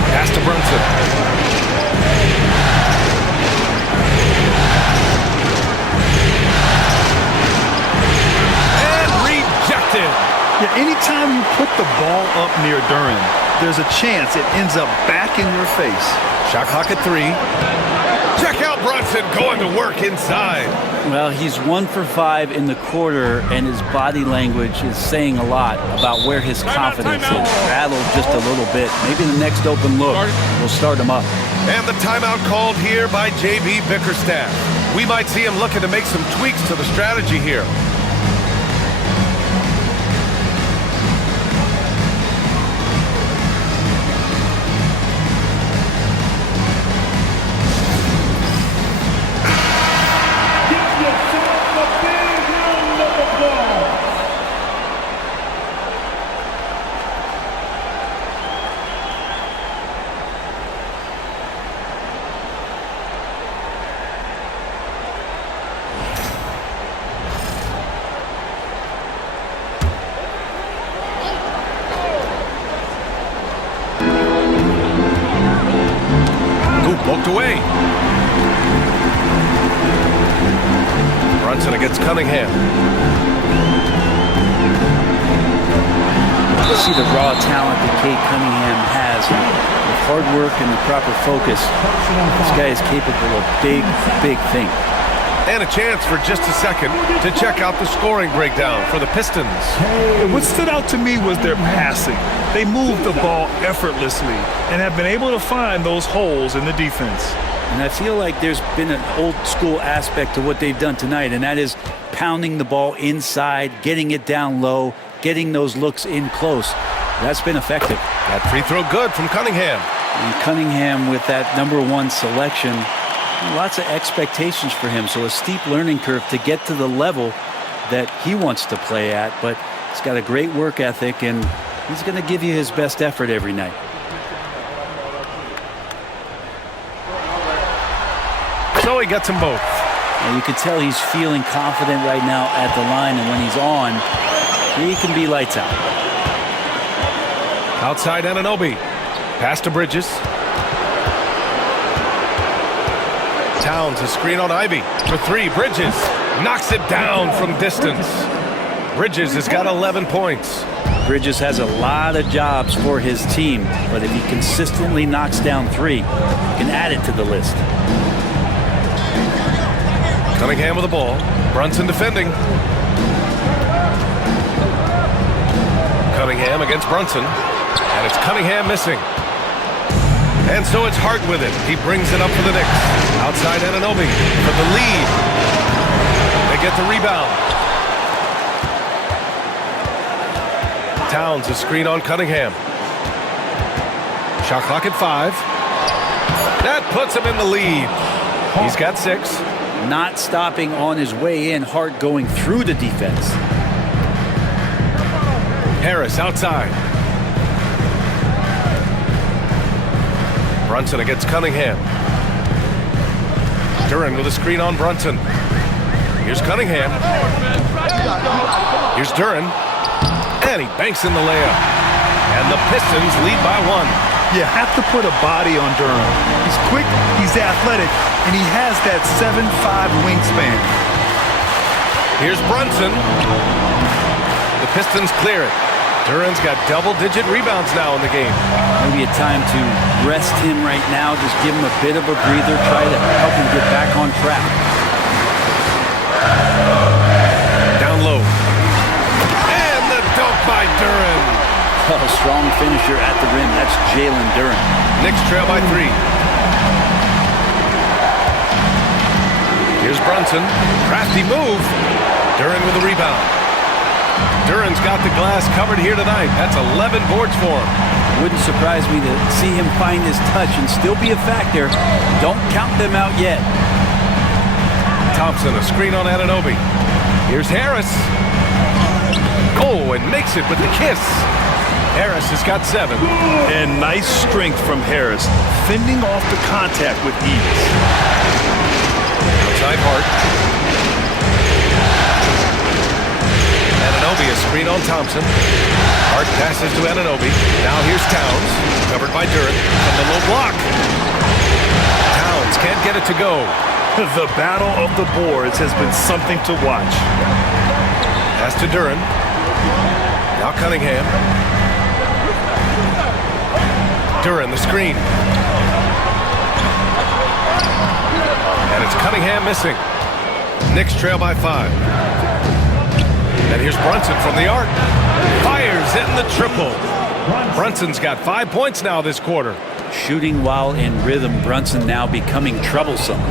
Pass to Brunson. And rejected. Yeah, anytime you put the ball up near Duran, there's a chance it ends up back in your face. Shot clock at 3. Check out Brunson going to work inside. Well, he's 1 for 5 in the quarter, and his body language is saying a lot about where his confidence is. Rattled just a little bit. Maybe the next open look will start him up. And the timeout called here by J.B. Bickerstaff. We might see him looking to make some tweaks to the strategy here. Poked away. Brunson against Cunningham. You see the raw talent that Kate Cunningham has. With hard work and the proper focus, this guy is capable of big, big things. And a chance for just a second to check out the scoring breakdown for the Pistons. And what stood out to me was their passing. They moved the ball effortlessly and have been able to find those holes in the defense. And I feel like there's been an old school aspect to what they've done tonight, and that is pounding the ball inside, getting it down low, getting those looks in close. That's been effective. That free throw good from Cunningham. And Cunningham with that #1 selection, lots of expectations for him, so a steep learning curve to get to the level that he wants to play at, but he's got a great work ethic, and he's going to give you his best effort every night. So he gets them both. And you can tell he's feeling confident right now at the line, and when he's on, he can be lights out. Outside Anunoby. Pass to Bridges. Towns a screen on Ivy for three. Bridges knocks it down from distance. Bridges has got 11 points. Bridges has a lot of jobs for his team, but if he consistently knocks down three, he can add it to the list. Cunningham with the ball. Brunson defending. Cunningham against Brunson. And it's Cunningham missing. And so it's Hart with it. He brings it up for the Knicks. Outside Anunoby for the lead. They get the rebound. Towns a screen on Cunningham. Shot clock at 5. That puts him in the lead. He's got 6. Not stopping on his way in. Hart going through the defense. Harris outside. Brunson against Cunningham. Duren with a screen on Brunson. Here's Cunningham. Here's Duren. And he banks in the layup. And the Pistons lead by 1. You have to put a body on Duren. He's quick, he's athletic, and he has that 7'5" wingspan. Here's Brunson. The Pistons clear it. Duren's got double-digit rebounds now in the game. Maybe a time to rest him right now. Just give him a bit of a breather. Try to help him get back on track. Down low. And the dunk by Duren. Oh, strong finisher at the rim. That's Jalen Duren. Knicks trail by 3. Here's Brunson. Crafty move. Duren with the rebound. Duren's got the glass covered here tonight. That's 11 boards for him. Wouldn't surprise me to see him find his touch and still be a factor. Don't count them out yet. Thompson, a screen on Anunoby. Here's Harris. Oh, and makes it with the kiss. Harris has got 7. And nice strength from Harris, fending off the contact with ease. Outside Hart. Anunoby, a screen on Thompson. Hart passes to Anunoby. Now here's Towns, covered by Duren from the low block. Towns can't get it to go. The battle of the boards has been something to watch. Pass to Duren. Now Cunningham. Duren, the screen. And it's Cunningham missing. Knicks trail by 5. And here's Brunson from the arc. Fires in the triple. Brunson's got 5 points now this quarter. Shooting while in rhythm. Brunson now becoming troublesome.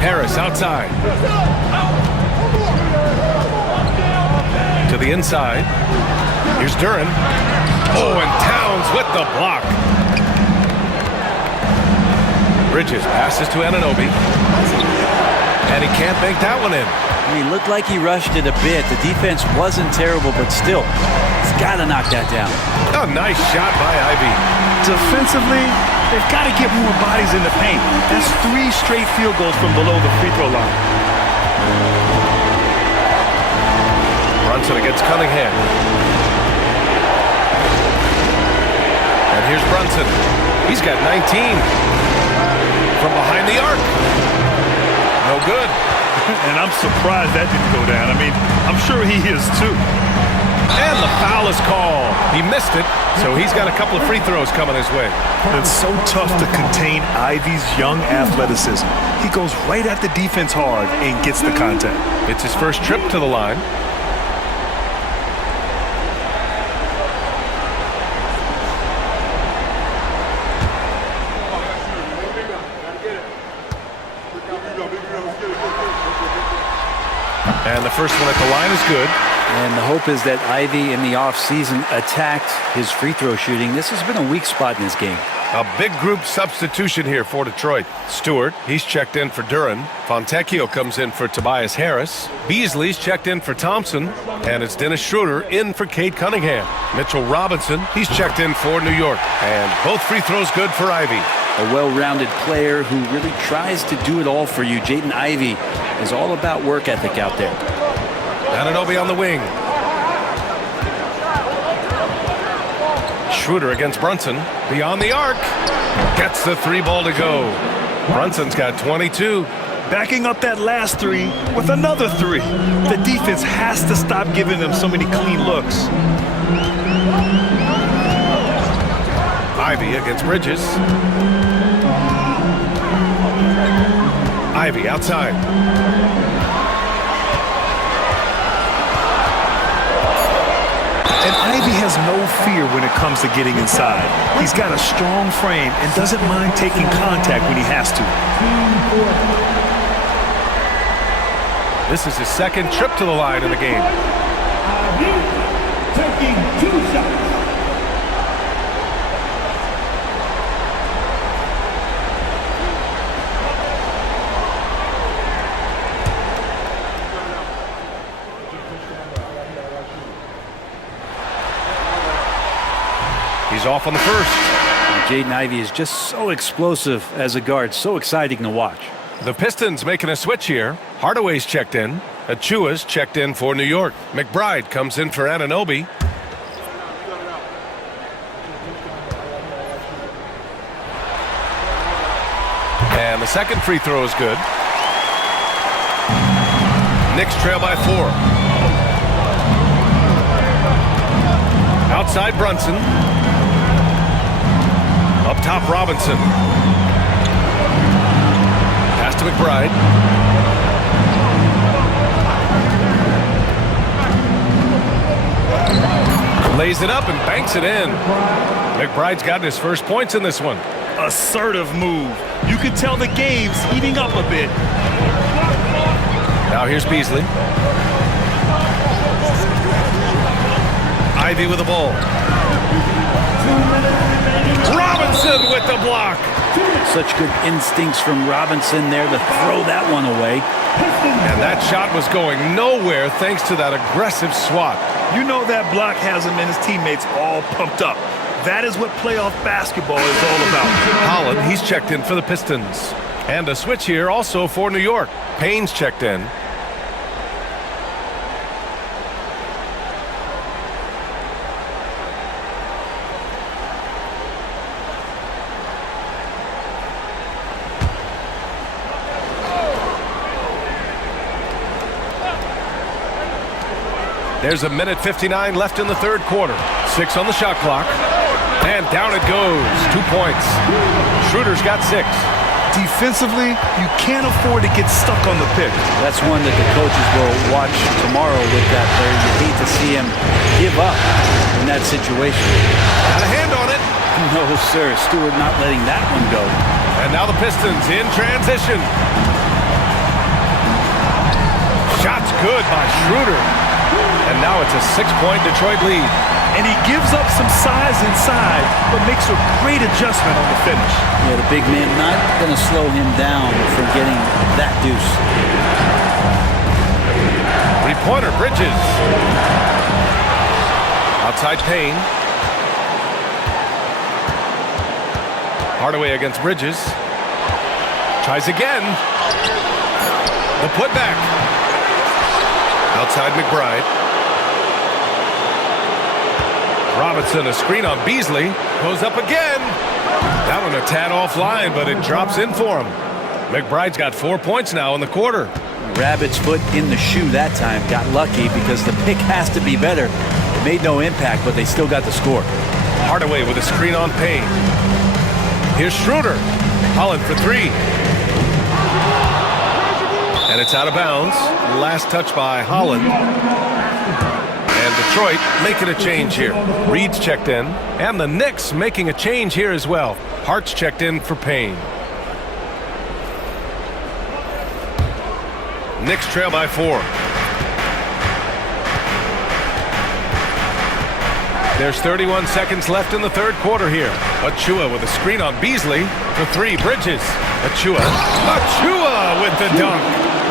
Harris outside. To the inside. Here's Duren. Oh, and Towns with the block. Bridges passes to Anunoby. And he can't bank that one in. He looked like he rushed it a bit. The defense wasn't terrible, but still, he's got to knock that down. A nice shot by Ivy. Defensively, they've got to get more bodies in the paint. That's 3 straight field goals from below the free throw line. Brunson against Cunningham. And here's Brunson. He's got 19. From behind the arc. No good. And I'm surprised that didn't go down. I mean, I'm sure he is too. And the foul is called. He missed it, so he's got a couple of free throws coming his way. It's so tough to contain Ivy's young athleticism. He goes right at the defense hard and gets the contact. It's his first trip to the line. And the first one at the line is good. And the hope is that Ivy in the offseason attacked his free throw shooting. This has been a weak spot in this game. A big group substitution here for Detroit. Stewart, he's checked in for Duran. Fontecchio comes in for Tobias Harris. Beasley's checked in for Thompson. And it's Dennis Schroeder in for Cade Cunningham. Mitchell Robinson, he's checked in for New York. And both free throws good for Ivy. A well-rounded player who really tries to do it all for you. Jaden Ivey is all about work ethic out there. Anunoby on the wing. Schroeder against Brunson. Beyond the arc. Gets the three ball to go. Brunson's got 22. Backing up that last three with another three. The defense has to stop giving them so many clean looks. Ivy against Bridges. Ivy outside. And Ivy has no fear when it comes to getting inside. He's got a strong frame and doesn't mind taking contact when he has to. This is his second trip to the line in the game. Taking 2 shots. He's off on the first. Jaden Ivey is just so explosive as a guard, so exciting to watch. The Pistons making a switch here. Hardaway's checked in. Achua's checked in for New York. McBride comes in for Anunoby. And the second free throw is good. Knicks trail by 4. Outside Brunson. Up top Robinson. Pass to McBride. Lays it up and banks it in. McBride's gotten his first points in this one. Assertive move. You can tell the game's heating up a bit. Now here's Beasley. Ivy with the ball. Robinson with the block. Such good instincts from Robinson there to throw that one away. And that shot was going nowhere thanks to that aggressive swat. You know that block has him and his teammates all pumped up. That is what playoff basketball is all about. Holland, he's checked in for the Pistons. And a switch here also for New York. Payne's checked in. There's a minute 59 left in the third quarter. 6 on the shot clock. And down it goes. 2 points. Schroeder's got 6. Defensively, you can't afford to get stuck on the pick. That's one that the coaches will watch tomorrow with that player. You hate to see him give up in that situation. Got a hand on it. No, sir. Stewart not letting that one go. And now the Pistons in transition. Shot's good by Schroeder. And now it's a 6-point Detroit lead. And he gives up some size inside, but makes a great adjustment on the finish. Yeah, the big man not going to slow him down from getting that deuce. 3-pointer, Bridges. Outside Payne. Hardaway against Bridges. Tries again. The putback. Outside McBride. Robinson, a screen on Beasley. Goes up again. That one a tad offline, but it drops in for him. McBride's got 4 points now in the quarter. Rabbit's foot in the shoe that time. Got lucky because the pick has to be better. It made no impact, but they still got the score. Hardaway with a screen on Payne. Here's Schroeder. Holland for three. And it's out of bounds. Last touch by Holland. And Detroit making a change here. Reed's checked in. And the Knicks making a change here as well. Hart's checked in for Payne. Knicks trail by 4. There's 31 seconds left in the third quarter here. Achua with a screen on Beasley for three. Bridges. Achua with the dunk.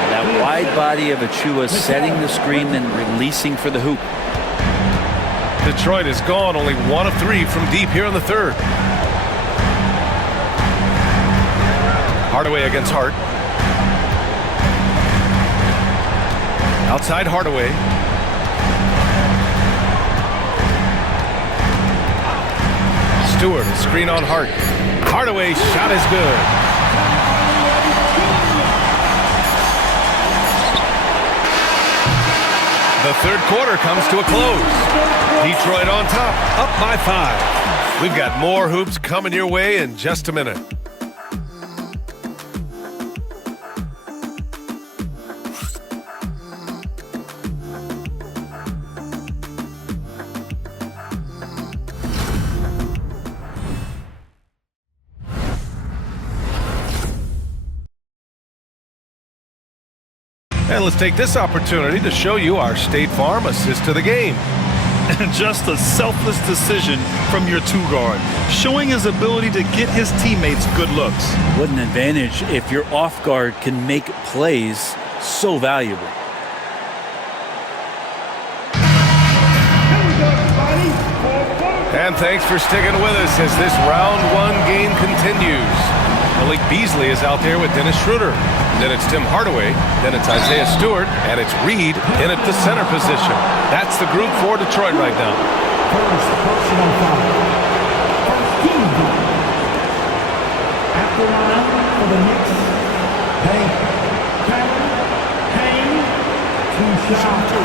That wide body of Achua setting the screen and releasing for the hoop. Detroit is gone, only 1 of 3 from deep here in the third. Hardaway against Hart. Outside Hardaway. Stewart, a screen on Hart. Hardaway shot is good. The third quarter comes to a close. Detroit on top, up by 5. We've got more hoops coming your way in just a minute. And let's take this opportunity to show you our State Farm assist to the game. And just a selfless decision from your two-guard, showing his ability to get his teammates good looks. What an advantage if your off-guard can make plays so valuable. And thanks for sticking with us as this round 1 game continues. Malik Beasley is out there with Dennis Schroeder. Then it's Tim Hardaway. Then it's Isaiah Stewart. And it's Reed in at the center position. That's the group for Detroit right now. First personal foul. First team foul. After line for the Knicks. Payne. Payne. 2 shots.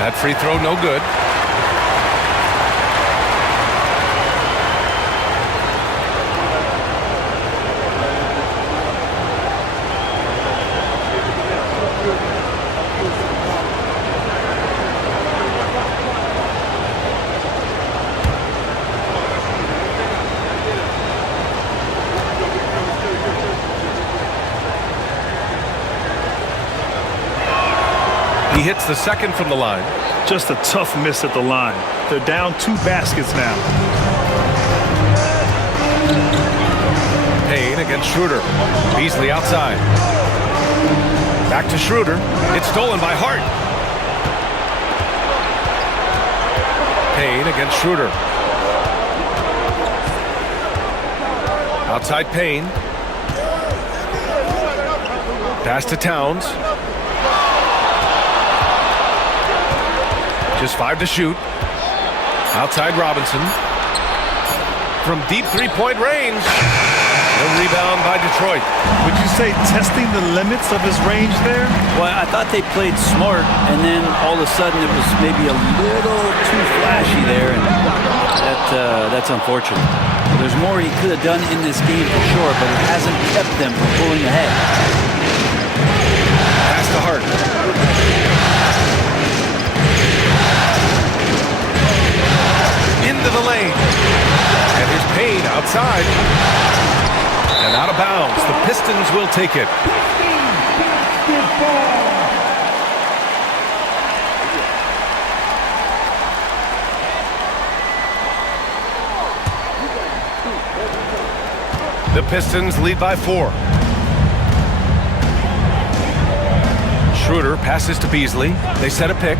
That free throw no good. He hits the second from the line. Just a tough miss at the line. They're down 2 baskets now. Payne against Schroeder. Beasley outside. Back to Schroeder. It's stolen by Hart. Payne against Schroeder. Outside Payne. Pass to Towns. Just 5 to shoot. Outside Robinson. From deep three-point range. No rebound by Detroit. Would you say testing the limits of his range there? Well, I thought they played smart, and then all of a sudden it was maybe a little too flashy there, and that's unfortunate. There's more he could have done in this game for sure, but it hasn't kept them from pulling ahead. Pass to Hart. Into the lane. And here's Payne outside. And out of bounds. The Pistons will take it. The Pistons lead by 4. Schroeder passes to Beasley. They set a pick.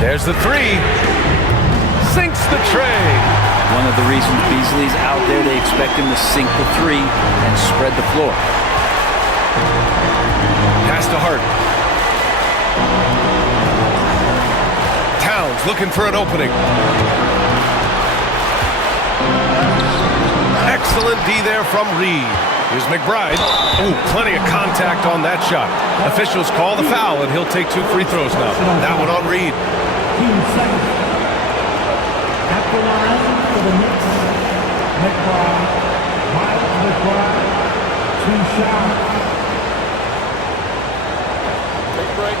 There's the 3. Sinks the tray. One of the reasons Beasley's out there, they expect him to sink the three and spread the floor. Pass to Hart. Towns looking for an opening. Excellent D there from Reed. Here's McBride. Ooh, plenty of contact on that shot. Officials call the foul, and he'll take 2 free throws now. That one on Reed. At the line for the Knicks, McBride. Miles McBride, 2 shots. Take break.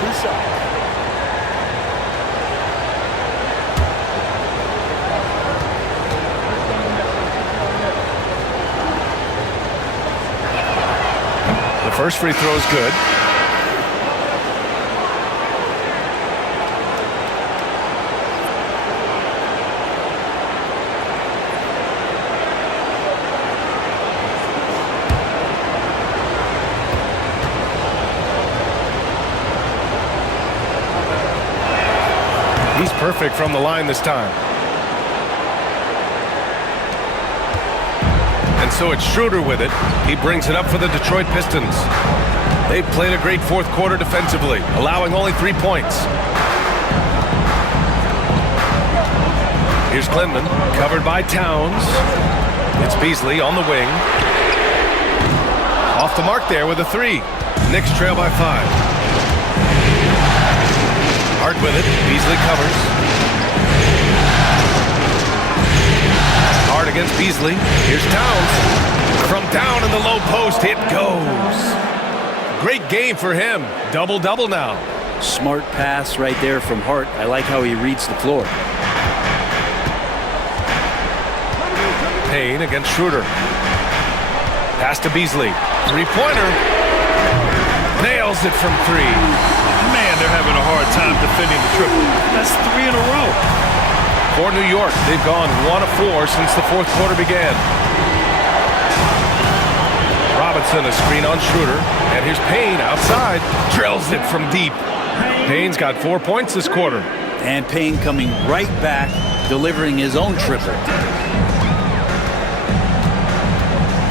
2 shots. The first free throw is good. He's perfect from the line this time. And so it's Schroeder with it. He brings it up for the Detroit Pistons. They've played a great fourth quarter defensively, allowing only 3 points. Here's Klinman, covered by Towns. It's Beasley on the wing. Off the mark there with a 3. Knicks trail by 5. Hart with it. Beasley covers. Hart against Beasley. Here's Towns. From down in the low post, it goes. Great game for him. Double-double now. Smart pass right there from Hart. I like how he reads the floor. Payne against Schroeder. Pass to Beasley. 3-pointer. Nails it from 3. Man, they're having a hard time defending the triple. That's 3 in a row. For New York, they've gone 1 of 4 since the fourth quarter began. Robinson, a screen on Schroeder. And here's Payne outside. Drills it from deep. Payne's got 4 points this quarter. And Payne coming right back, delivering his own triple.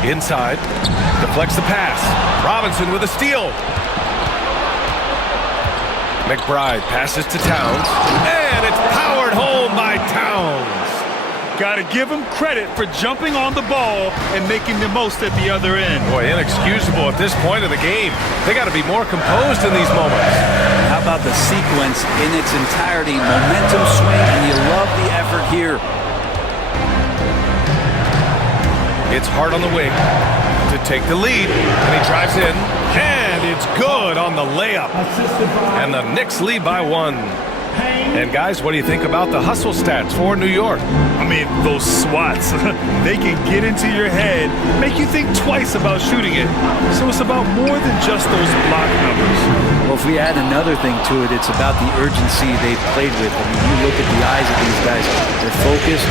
Inside. Deflects the pass. Robinson with a steal. McBride passes to Towns. And it's powered home by Towns. Got to give him credit for jumping on the ball and making the most at the other end. Boy, inexcusable at this point of the game. They got to be more composed in these moments. How about the sequence in its entirety? Momentum swing, and you love the effort here. It's Hart on the wing to take the lead, and he drives in, and it's good on the layup. And the Knicks lead by 1. And guys, what do you think about the hustle stats for New York? I mean, those swats, they can get into your head, make you think twice about shooting it. So it's about more than just those block numbers. Well, if we add another thing to it, it's about the urgency they've played with. I mean, you look at the eyes of these guys, they're focused,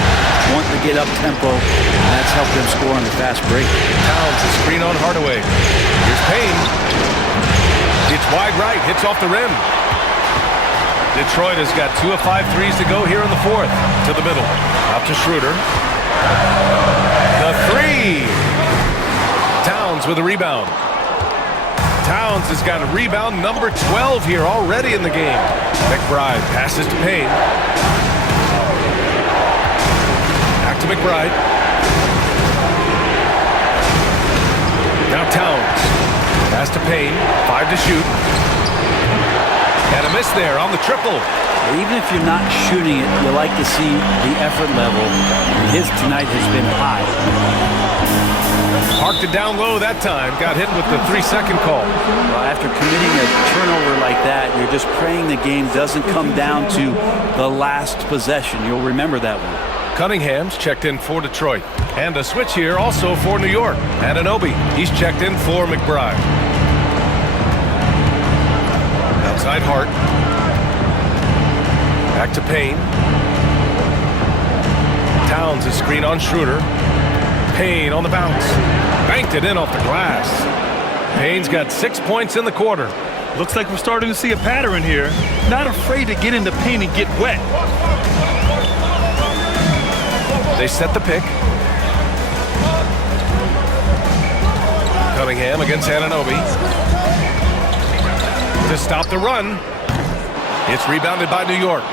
wanting to get up tempo, and that's helped them score on the fast break. Towns, a screen on Hardaway. Here's Payne. It's wide right, hits off the rim. Detroit has got 2 of 5 threes to go here in the fourth. To the middle. Out to Schroeder. The 3. Towns with a rebound. Towns has got a rebound number 12 here already in the game. McBride passes to Payne. Back to McBride. Now Towns. Pass to Payne. 5 to shoot. And a miss there on the triple. Even if you're not shooting it, you like to see the effort level. His tonight has been high. Parked it down low that time. Got hit with the 3-second call. Well, after committing a turnover like that, you're just praying the game doesn't come down to the last possession. You'll remember that one. Cunningham's checked in for Detroit. And a switch here also for New York. Anunoby, he's checked in for McBride. Outside Hart. Back to Payne. Towns is screen on Schroeder. Payne on the bounce. Banked it in off the glass. Payne's got 6 points in the quarter. Looks like we're starting to see a pattern here. Not afraid to get in the paint and get wet. They set the pick. Cunningham against Anunoby. To stop the run. It's rebounded by New York.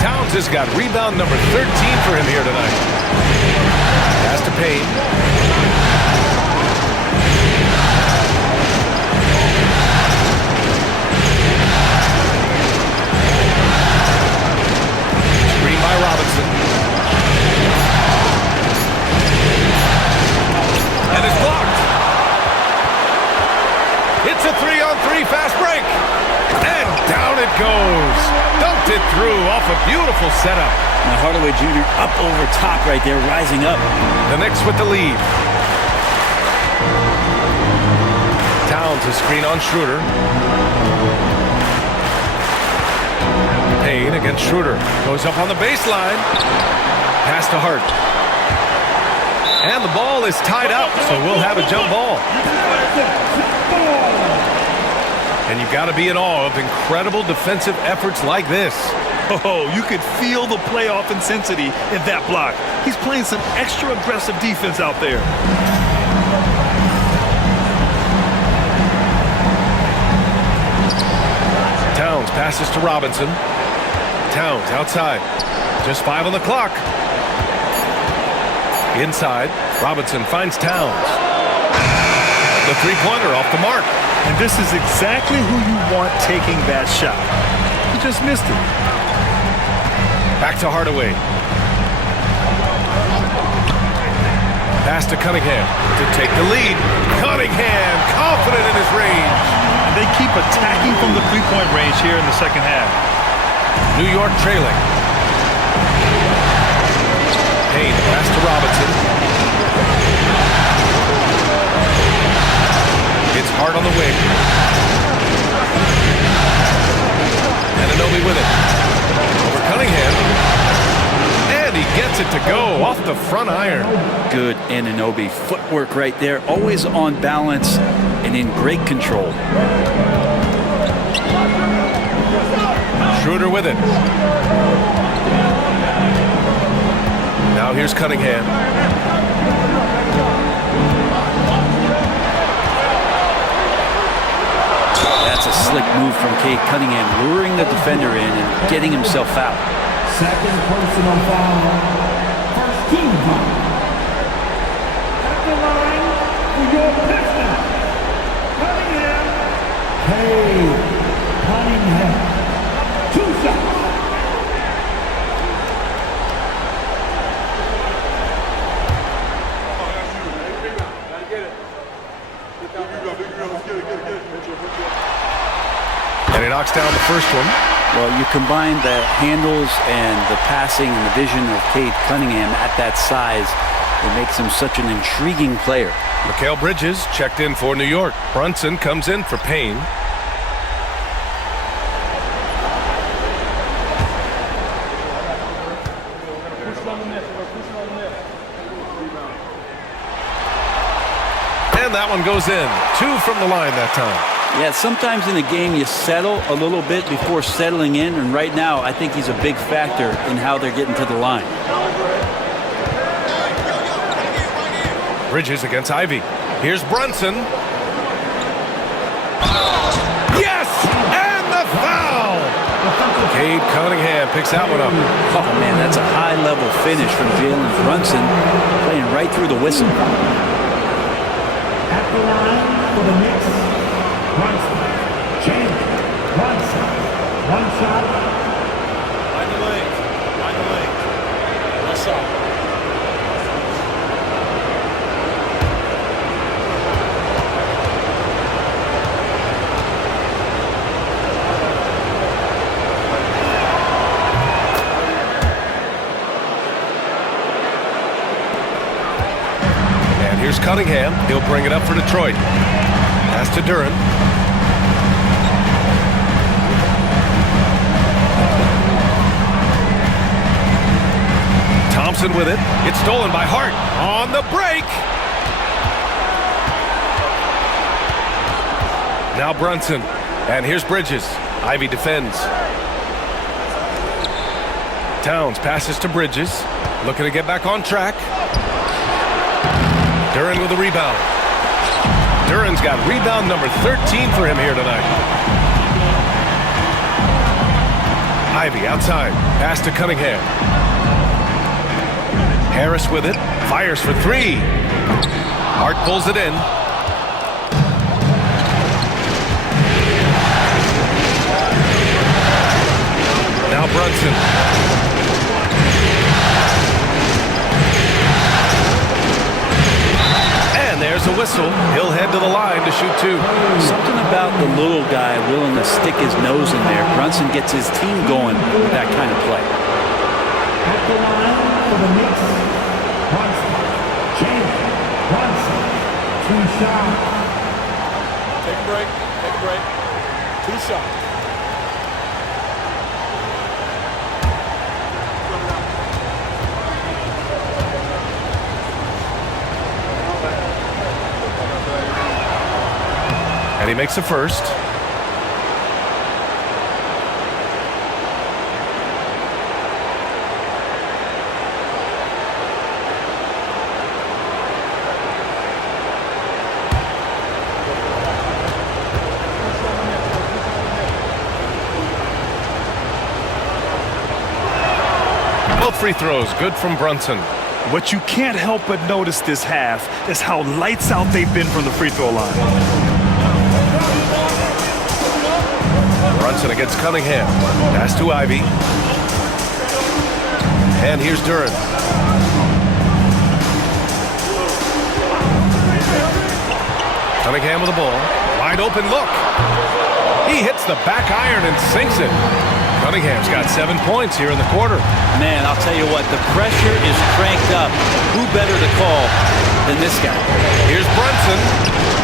Towns has got rebound number 13 for him here tonight. Pass to Payne. Screen by Robinson. And it's blocked. It's a 3-on-3 fast break. And down it goes. Dumped it through off a beautiful setup. Now Hardaway Jr. up over top right there, rising up. The Knicks with the lead. Towns a screen on Schroeder. Payne against Schroeder. Goes up on the baseline. Pass to Hart. And the ball is tied up, so we'll have a jump ball. And you've got to be in awe of incredible defensive efforts like this. Oh, you could feel the playoff intensity in that block. He's playing some extra aggressive defense out there. Towns passes to Robinson. Towns outside. Just 5 on the clock. Inside, Robinson finds Towns. The three-pointer off the mark. And this is exactly who you want taking that shot. He just missed it. Back to Hardaway. Pass to Cunningham to take the lead. Cunningham confident in his range. And they keep attacking from the three-point range here in the second half. New York trailing. Payne pass to Robinson. It's Hart on the wing. Anunoby with it. Over Cunningham. And he gets it to go off the front iron. Good Anunoby footwork right there. Always on balance and in great control. Schroeder with it. Now here's Cunningham. That's a slick move from Cade Cunningham, luring the defender in and getting himself out. Second personal foul. First team foul. At the line for your Pistons. Cunningham. Cade Cunningham. 2 shots. And he knocks down the first one. Well, you combine the handles and the passing and the vision of Cade Cunningham at that size, it makes him such an intriguing player. Mikal Bridges checked in for New York. Brunson comes in for Payne. And that one goes in. 2 from the line that time. Yeah, sometimes in a game you settle a little bit before settling in, and right now I think he's a big factor in how they're getting to the line. Bridges against Ivy. Here's Brunson. Yes! And the foul! Cade Cunningham picks that one up. Oh, man, that's a high-level finish from Jalen Brunson, playing right through the whistle. At the line for the Knicks. Brunson. Jalen Brunson. 1 shot. Line the lane. Line the lane. What's up? And here's Cunningham. He'll bring it up for Detroit. Pass to Duren. Thompson with it. It's stolen by Hart. On the break. Now Brunson. And here's Bridges. Ivy defends. Towns passes to Bridges. Looking to get back on track. Duren with a rebound. Duren's got rebound number 13 for him here tonight. Ivy outside. Pass to Cunningham. Harris with it. Fires for three. Hart pulls it in. Now Brunson. And there's a whistle. He'll head to the line to shoot two. Something about the little guy willing to stick his nose in there. Brunson gets his team going with that kind of play. At the line for the Knicks, Brunson. Jalen Brunson. 2 shots. Take a break. Take a break. 2 shots. And he makes the first. Both free throws good from Brunson. What you can't help but notice this half is how lights out they've been from the free throw line. Brunson against Cunningham. Pass to Ivy. And here's Duren. Cunningham with the ball. Wide open look. He hits the back iron and sinks it. Cunningham's got 7 points here in the quarter. Man, I'll tell you what, the pressure is cranked up. Who better to call than this guy? Here's Brunson.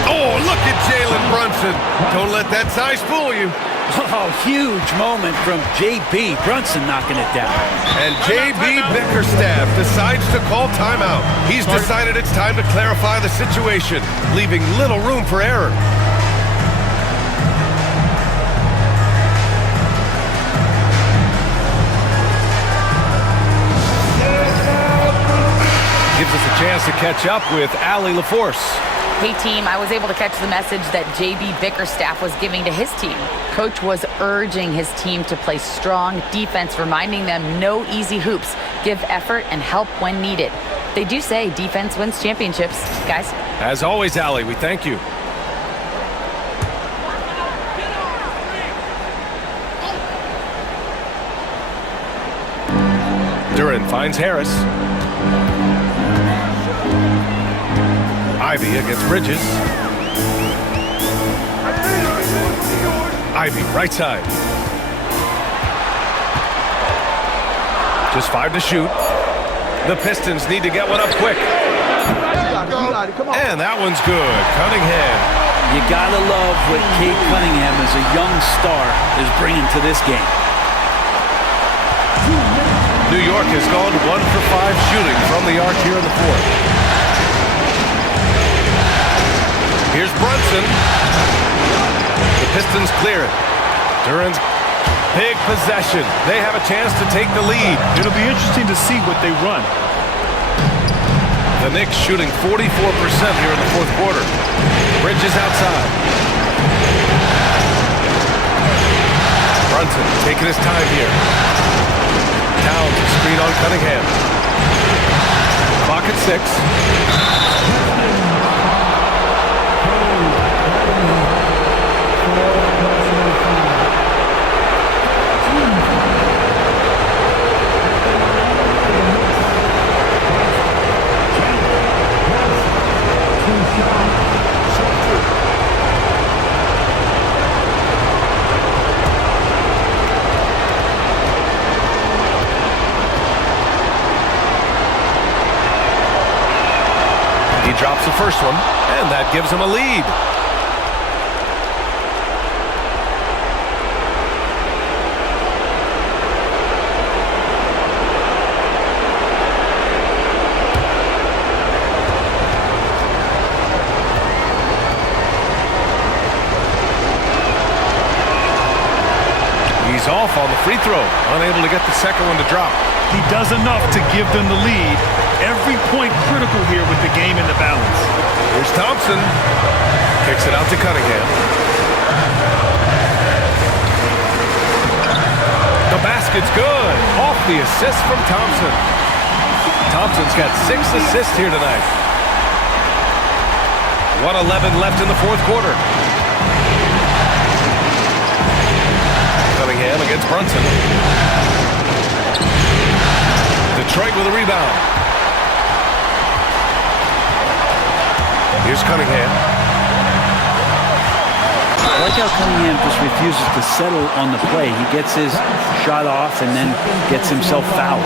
Oh, look at Jalen Brunson. Don't let that size fool you. Oh, huge moment from J.B. Brunson knocking it down. And J.B. Bickerstaff decides to call timeout. He's decided it's time to clarify the situation, leaving little room for error. Gives us a chance to catch up with Allie LaForce. Hey team, I was able to catch the message that J.B. Bickerstaff was giving to his team. Coach was urging his team to play strong defense, reminding them no easy hoops, give effort and help when needed. They do say defense wins championships, guys. As always, Allie, we thank you. Duren finds Harris. Ivy against Bridges. Ivy, right side. Just 5 to shoot. The Pistons need to get one up quick. And that one's good. Cunningham. You gotta love what Kate Cunningham as a young star is bringing to this game. New York has gone 1 for 5 shooting from the arc here in the fourth. Here's Brunson. The Pistons clear it. Duren's big possession. They have a chance to take the lead. It'll be interesting to see what they run. The Knicks shooting 44% here in the fourth quarter. Bridges outside. Brunson taking his time here. Towns screen on Cunningham. Clock at 6. He drops the first one, and that gives him a lead. He's off on the free throw, unable to get the second one to drop. He does enough to give them the lead. Every point critical here with the game in the balance. Here's Thompson. Kicks it out to Cunningham. The basket's good. Off the assist from Thompson. Thompson's got 6 assists here tonight. 1:11 left in the fourth quarter. Cunningham against Brunson. Detroit with a rebound. Here's Cunningham. I like how Cunningham just refuses to settle on the play. He gets his shot off and then gets himself fouled.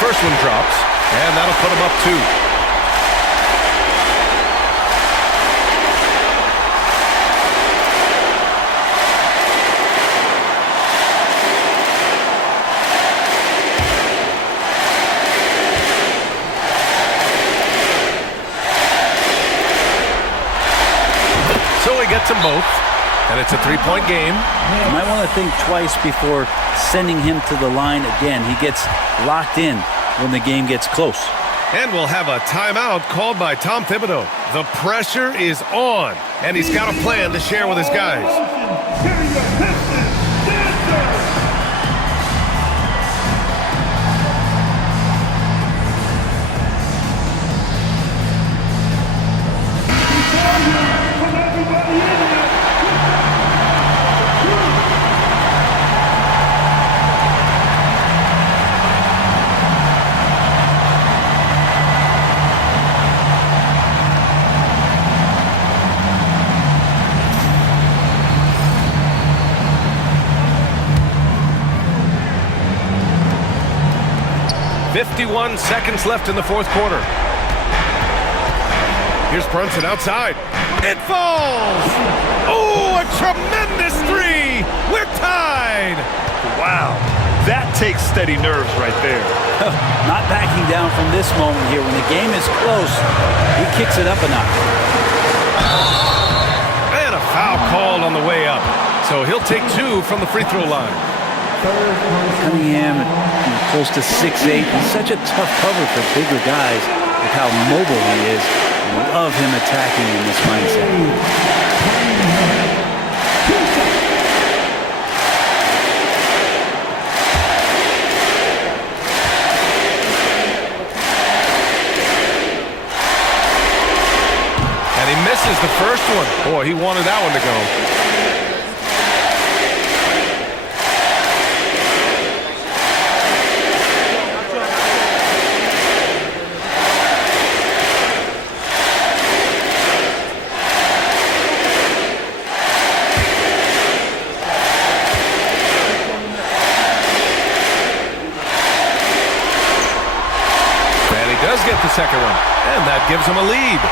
First one drops, and that'll put him up 2. So he gets them both, and it's a 3-point game. You might want to think twice before sending him to the line again. He gets locked in when the game gets close. And we'll have a timeout called by Tom Thibodeau. The pressure is on, and he's got a plan to share with his guys. .51 seconds left in the fourth quarter. Here's Brunson outside. It falls! Oh, a tremendous 3! We're tied! Wow, that takes steady nerves right there. Not backing down from this moment here. When the game is close, he kicks it up a notch. And a foul called on the way up. So he'll take 2 from the free throw line. Cunningham, close to 6'8". He's such a tough cover for bigger guys with how mobile he is. I love him attacking in this mindset. And he misses the first one. Boy, he wanted that one to go. Get the second one, and that gives them a lead.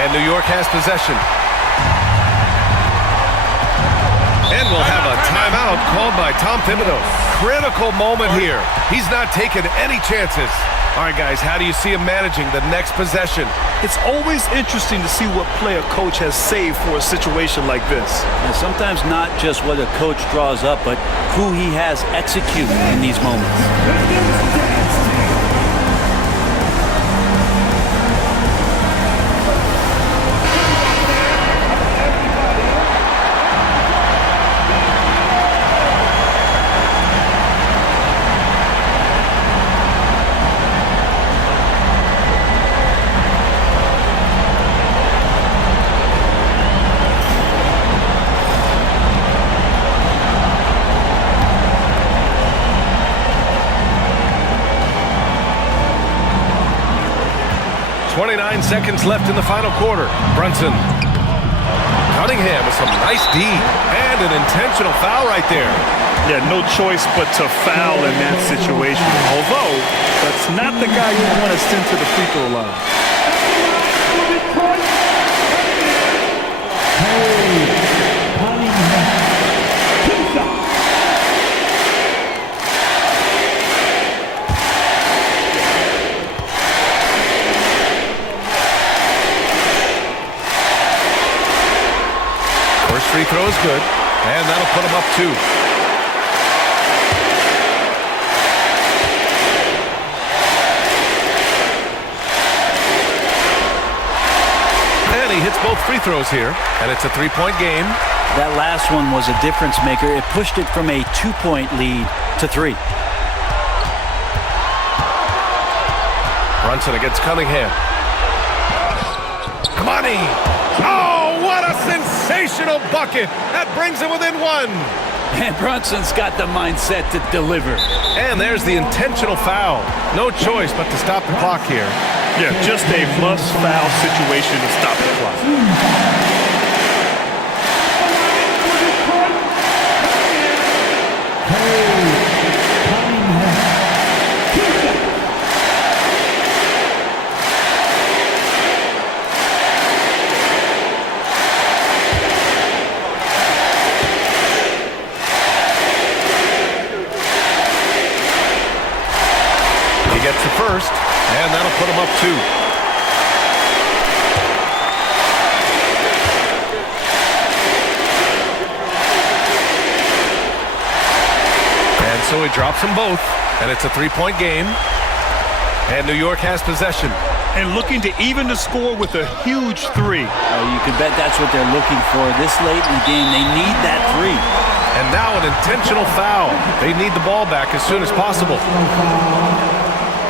And New York has possession. And we'll have a timeout called by Tom Thibodeau. Critical moment here. He's not taking any chances. All right, guys, how do you see him managing the next possession? It's always interesting to see what play a coach has saved for a situation like this. And sometimes not just what a coach draws up, but who he has executed in these moments. Seconds left in the final quarter. Brunson. Cunningham with some nice D. And an intentional foul right there. Yeah, no choice but to foul in that situation. Although, that's not the guy you want to send to the free throw line. First free throw is good, and that'll put him up 2. And he hits both free throws here, and it's a 3-point game. That last one was a difference maker. It pushed it from a 2-point lead to 3. Brunson against Cunningham. Money! Oh, what a sensational bucket! That brings him within 1. And Brunson's got the mindset to deliver. And there's the intentional foul. No choice but to stop the clock here. Yeah, just a plus foul situation to stop the clock. Gets the first, and that'll put him up 2. And so he drops them both, and it's a 3-point game. And New York has possession. And looking to even the score with a huge 3. You can bet that's what they're looking for this late in the game. They need that 3. And now an intentional foul. They need the ball back as soon as possible.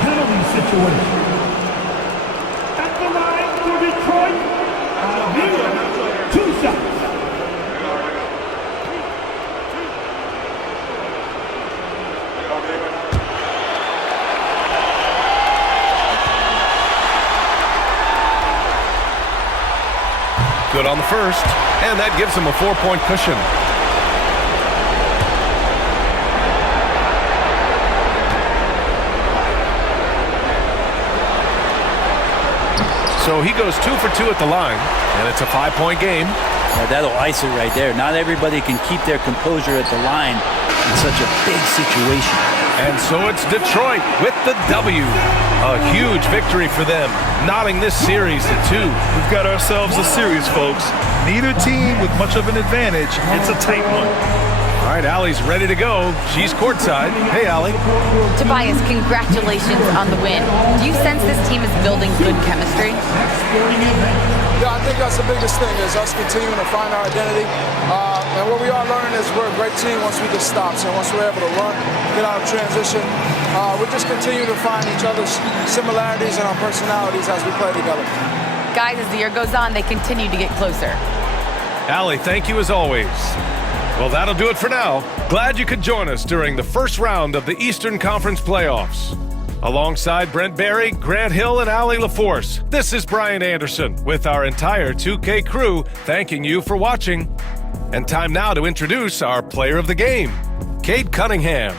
Penalty situation. At the line for Detroit, Viewer, 2 shots. Good on the first, and that gives him a 4-point cushion. So he goes 2 for 2 at the line, and it's a 5-point game. That'll ice it right there. Not everybody can keep their composure at the line in such a big situation. And so it's Detroit with the W. A huge victory for them, knotting this series to 2. We've got ourselves a series, folks. Neither team with much of an advantage. It's a tight one. All right, Allie's ready to go. She's courtside. Hey, Allie. Tobias, congratulations on the win. Do you sense this team is building good chemistry? Yeah, I think that's the biggest thing, is us continuing to find our identity. And what we are learning is we're a great team once we get stops. And once we're able to run, get out of transition, we just continue to find each other's similarities and our personalities as we play together. Guys, as the year goes on, they continue to get closer. Allie, thank you as always. Well, that'll do it for now. Glad you could join us during the first round of the Eastern Conference playoffs. Alongside Brent Barry, Grant Hill, and Allie LaForce, this is Brian Anderson with our entire 2K crew thanking you for watching. And time now to introduce our player of the game, Cade Cunningham.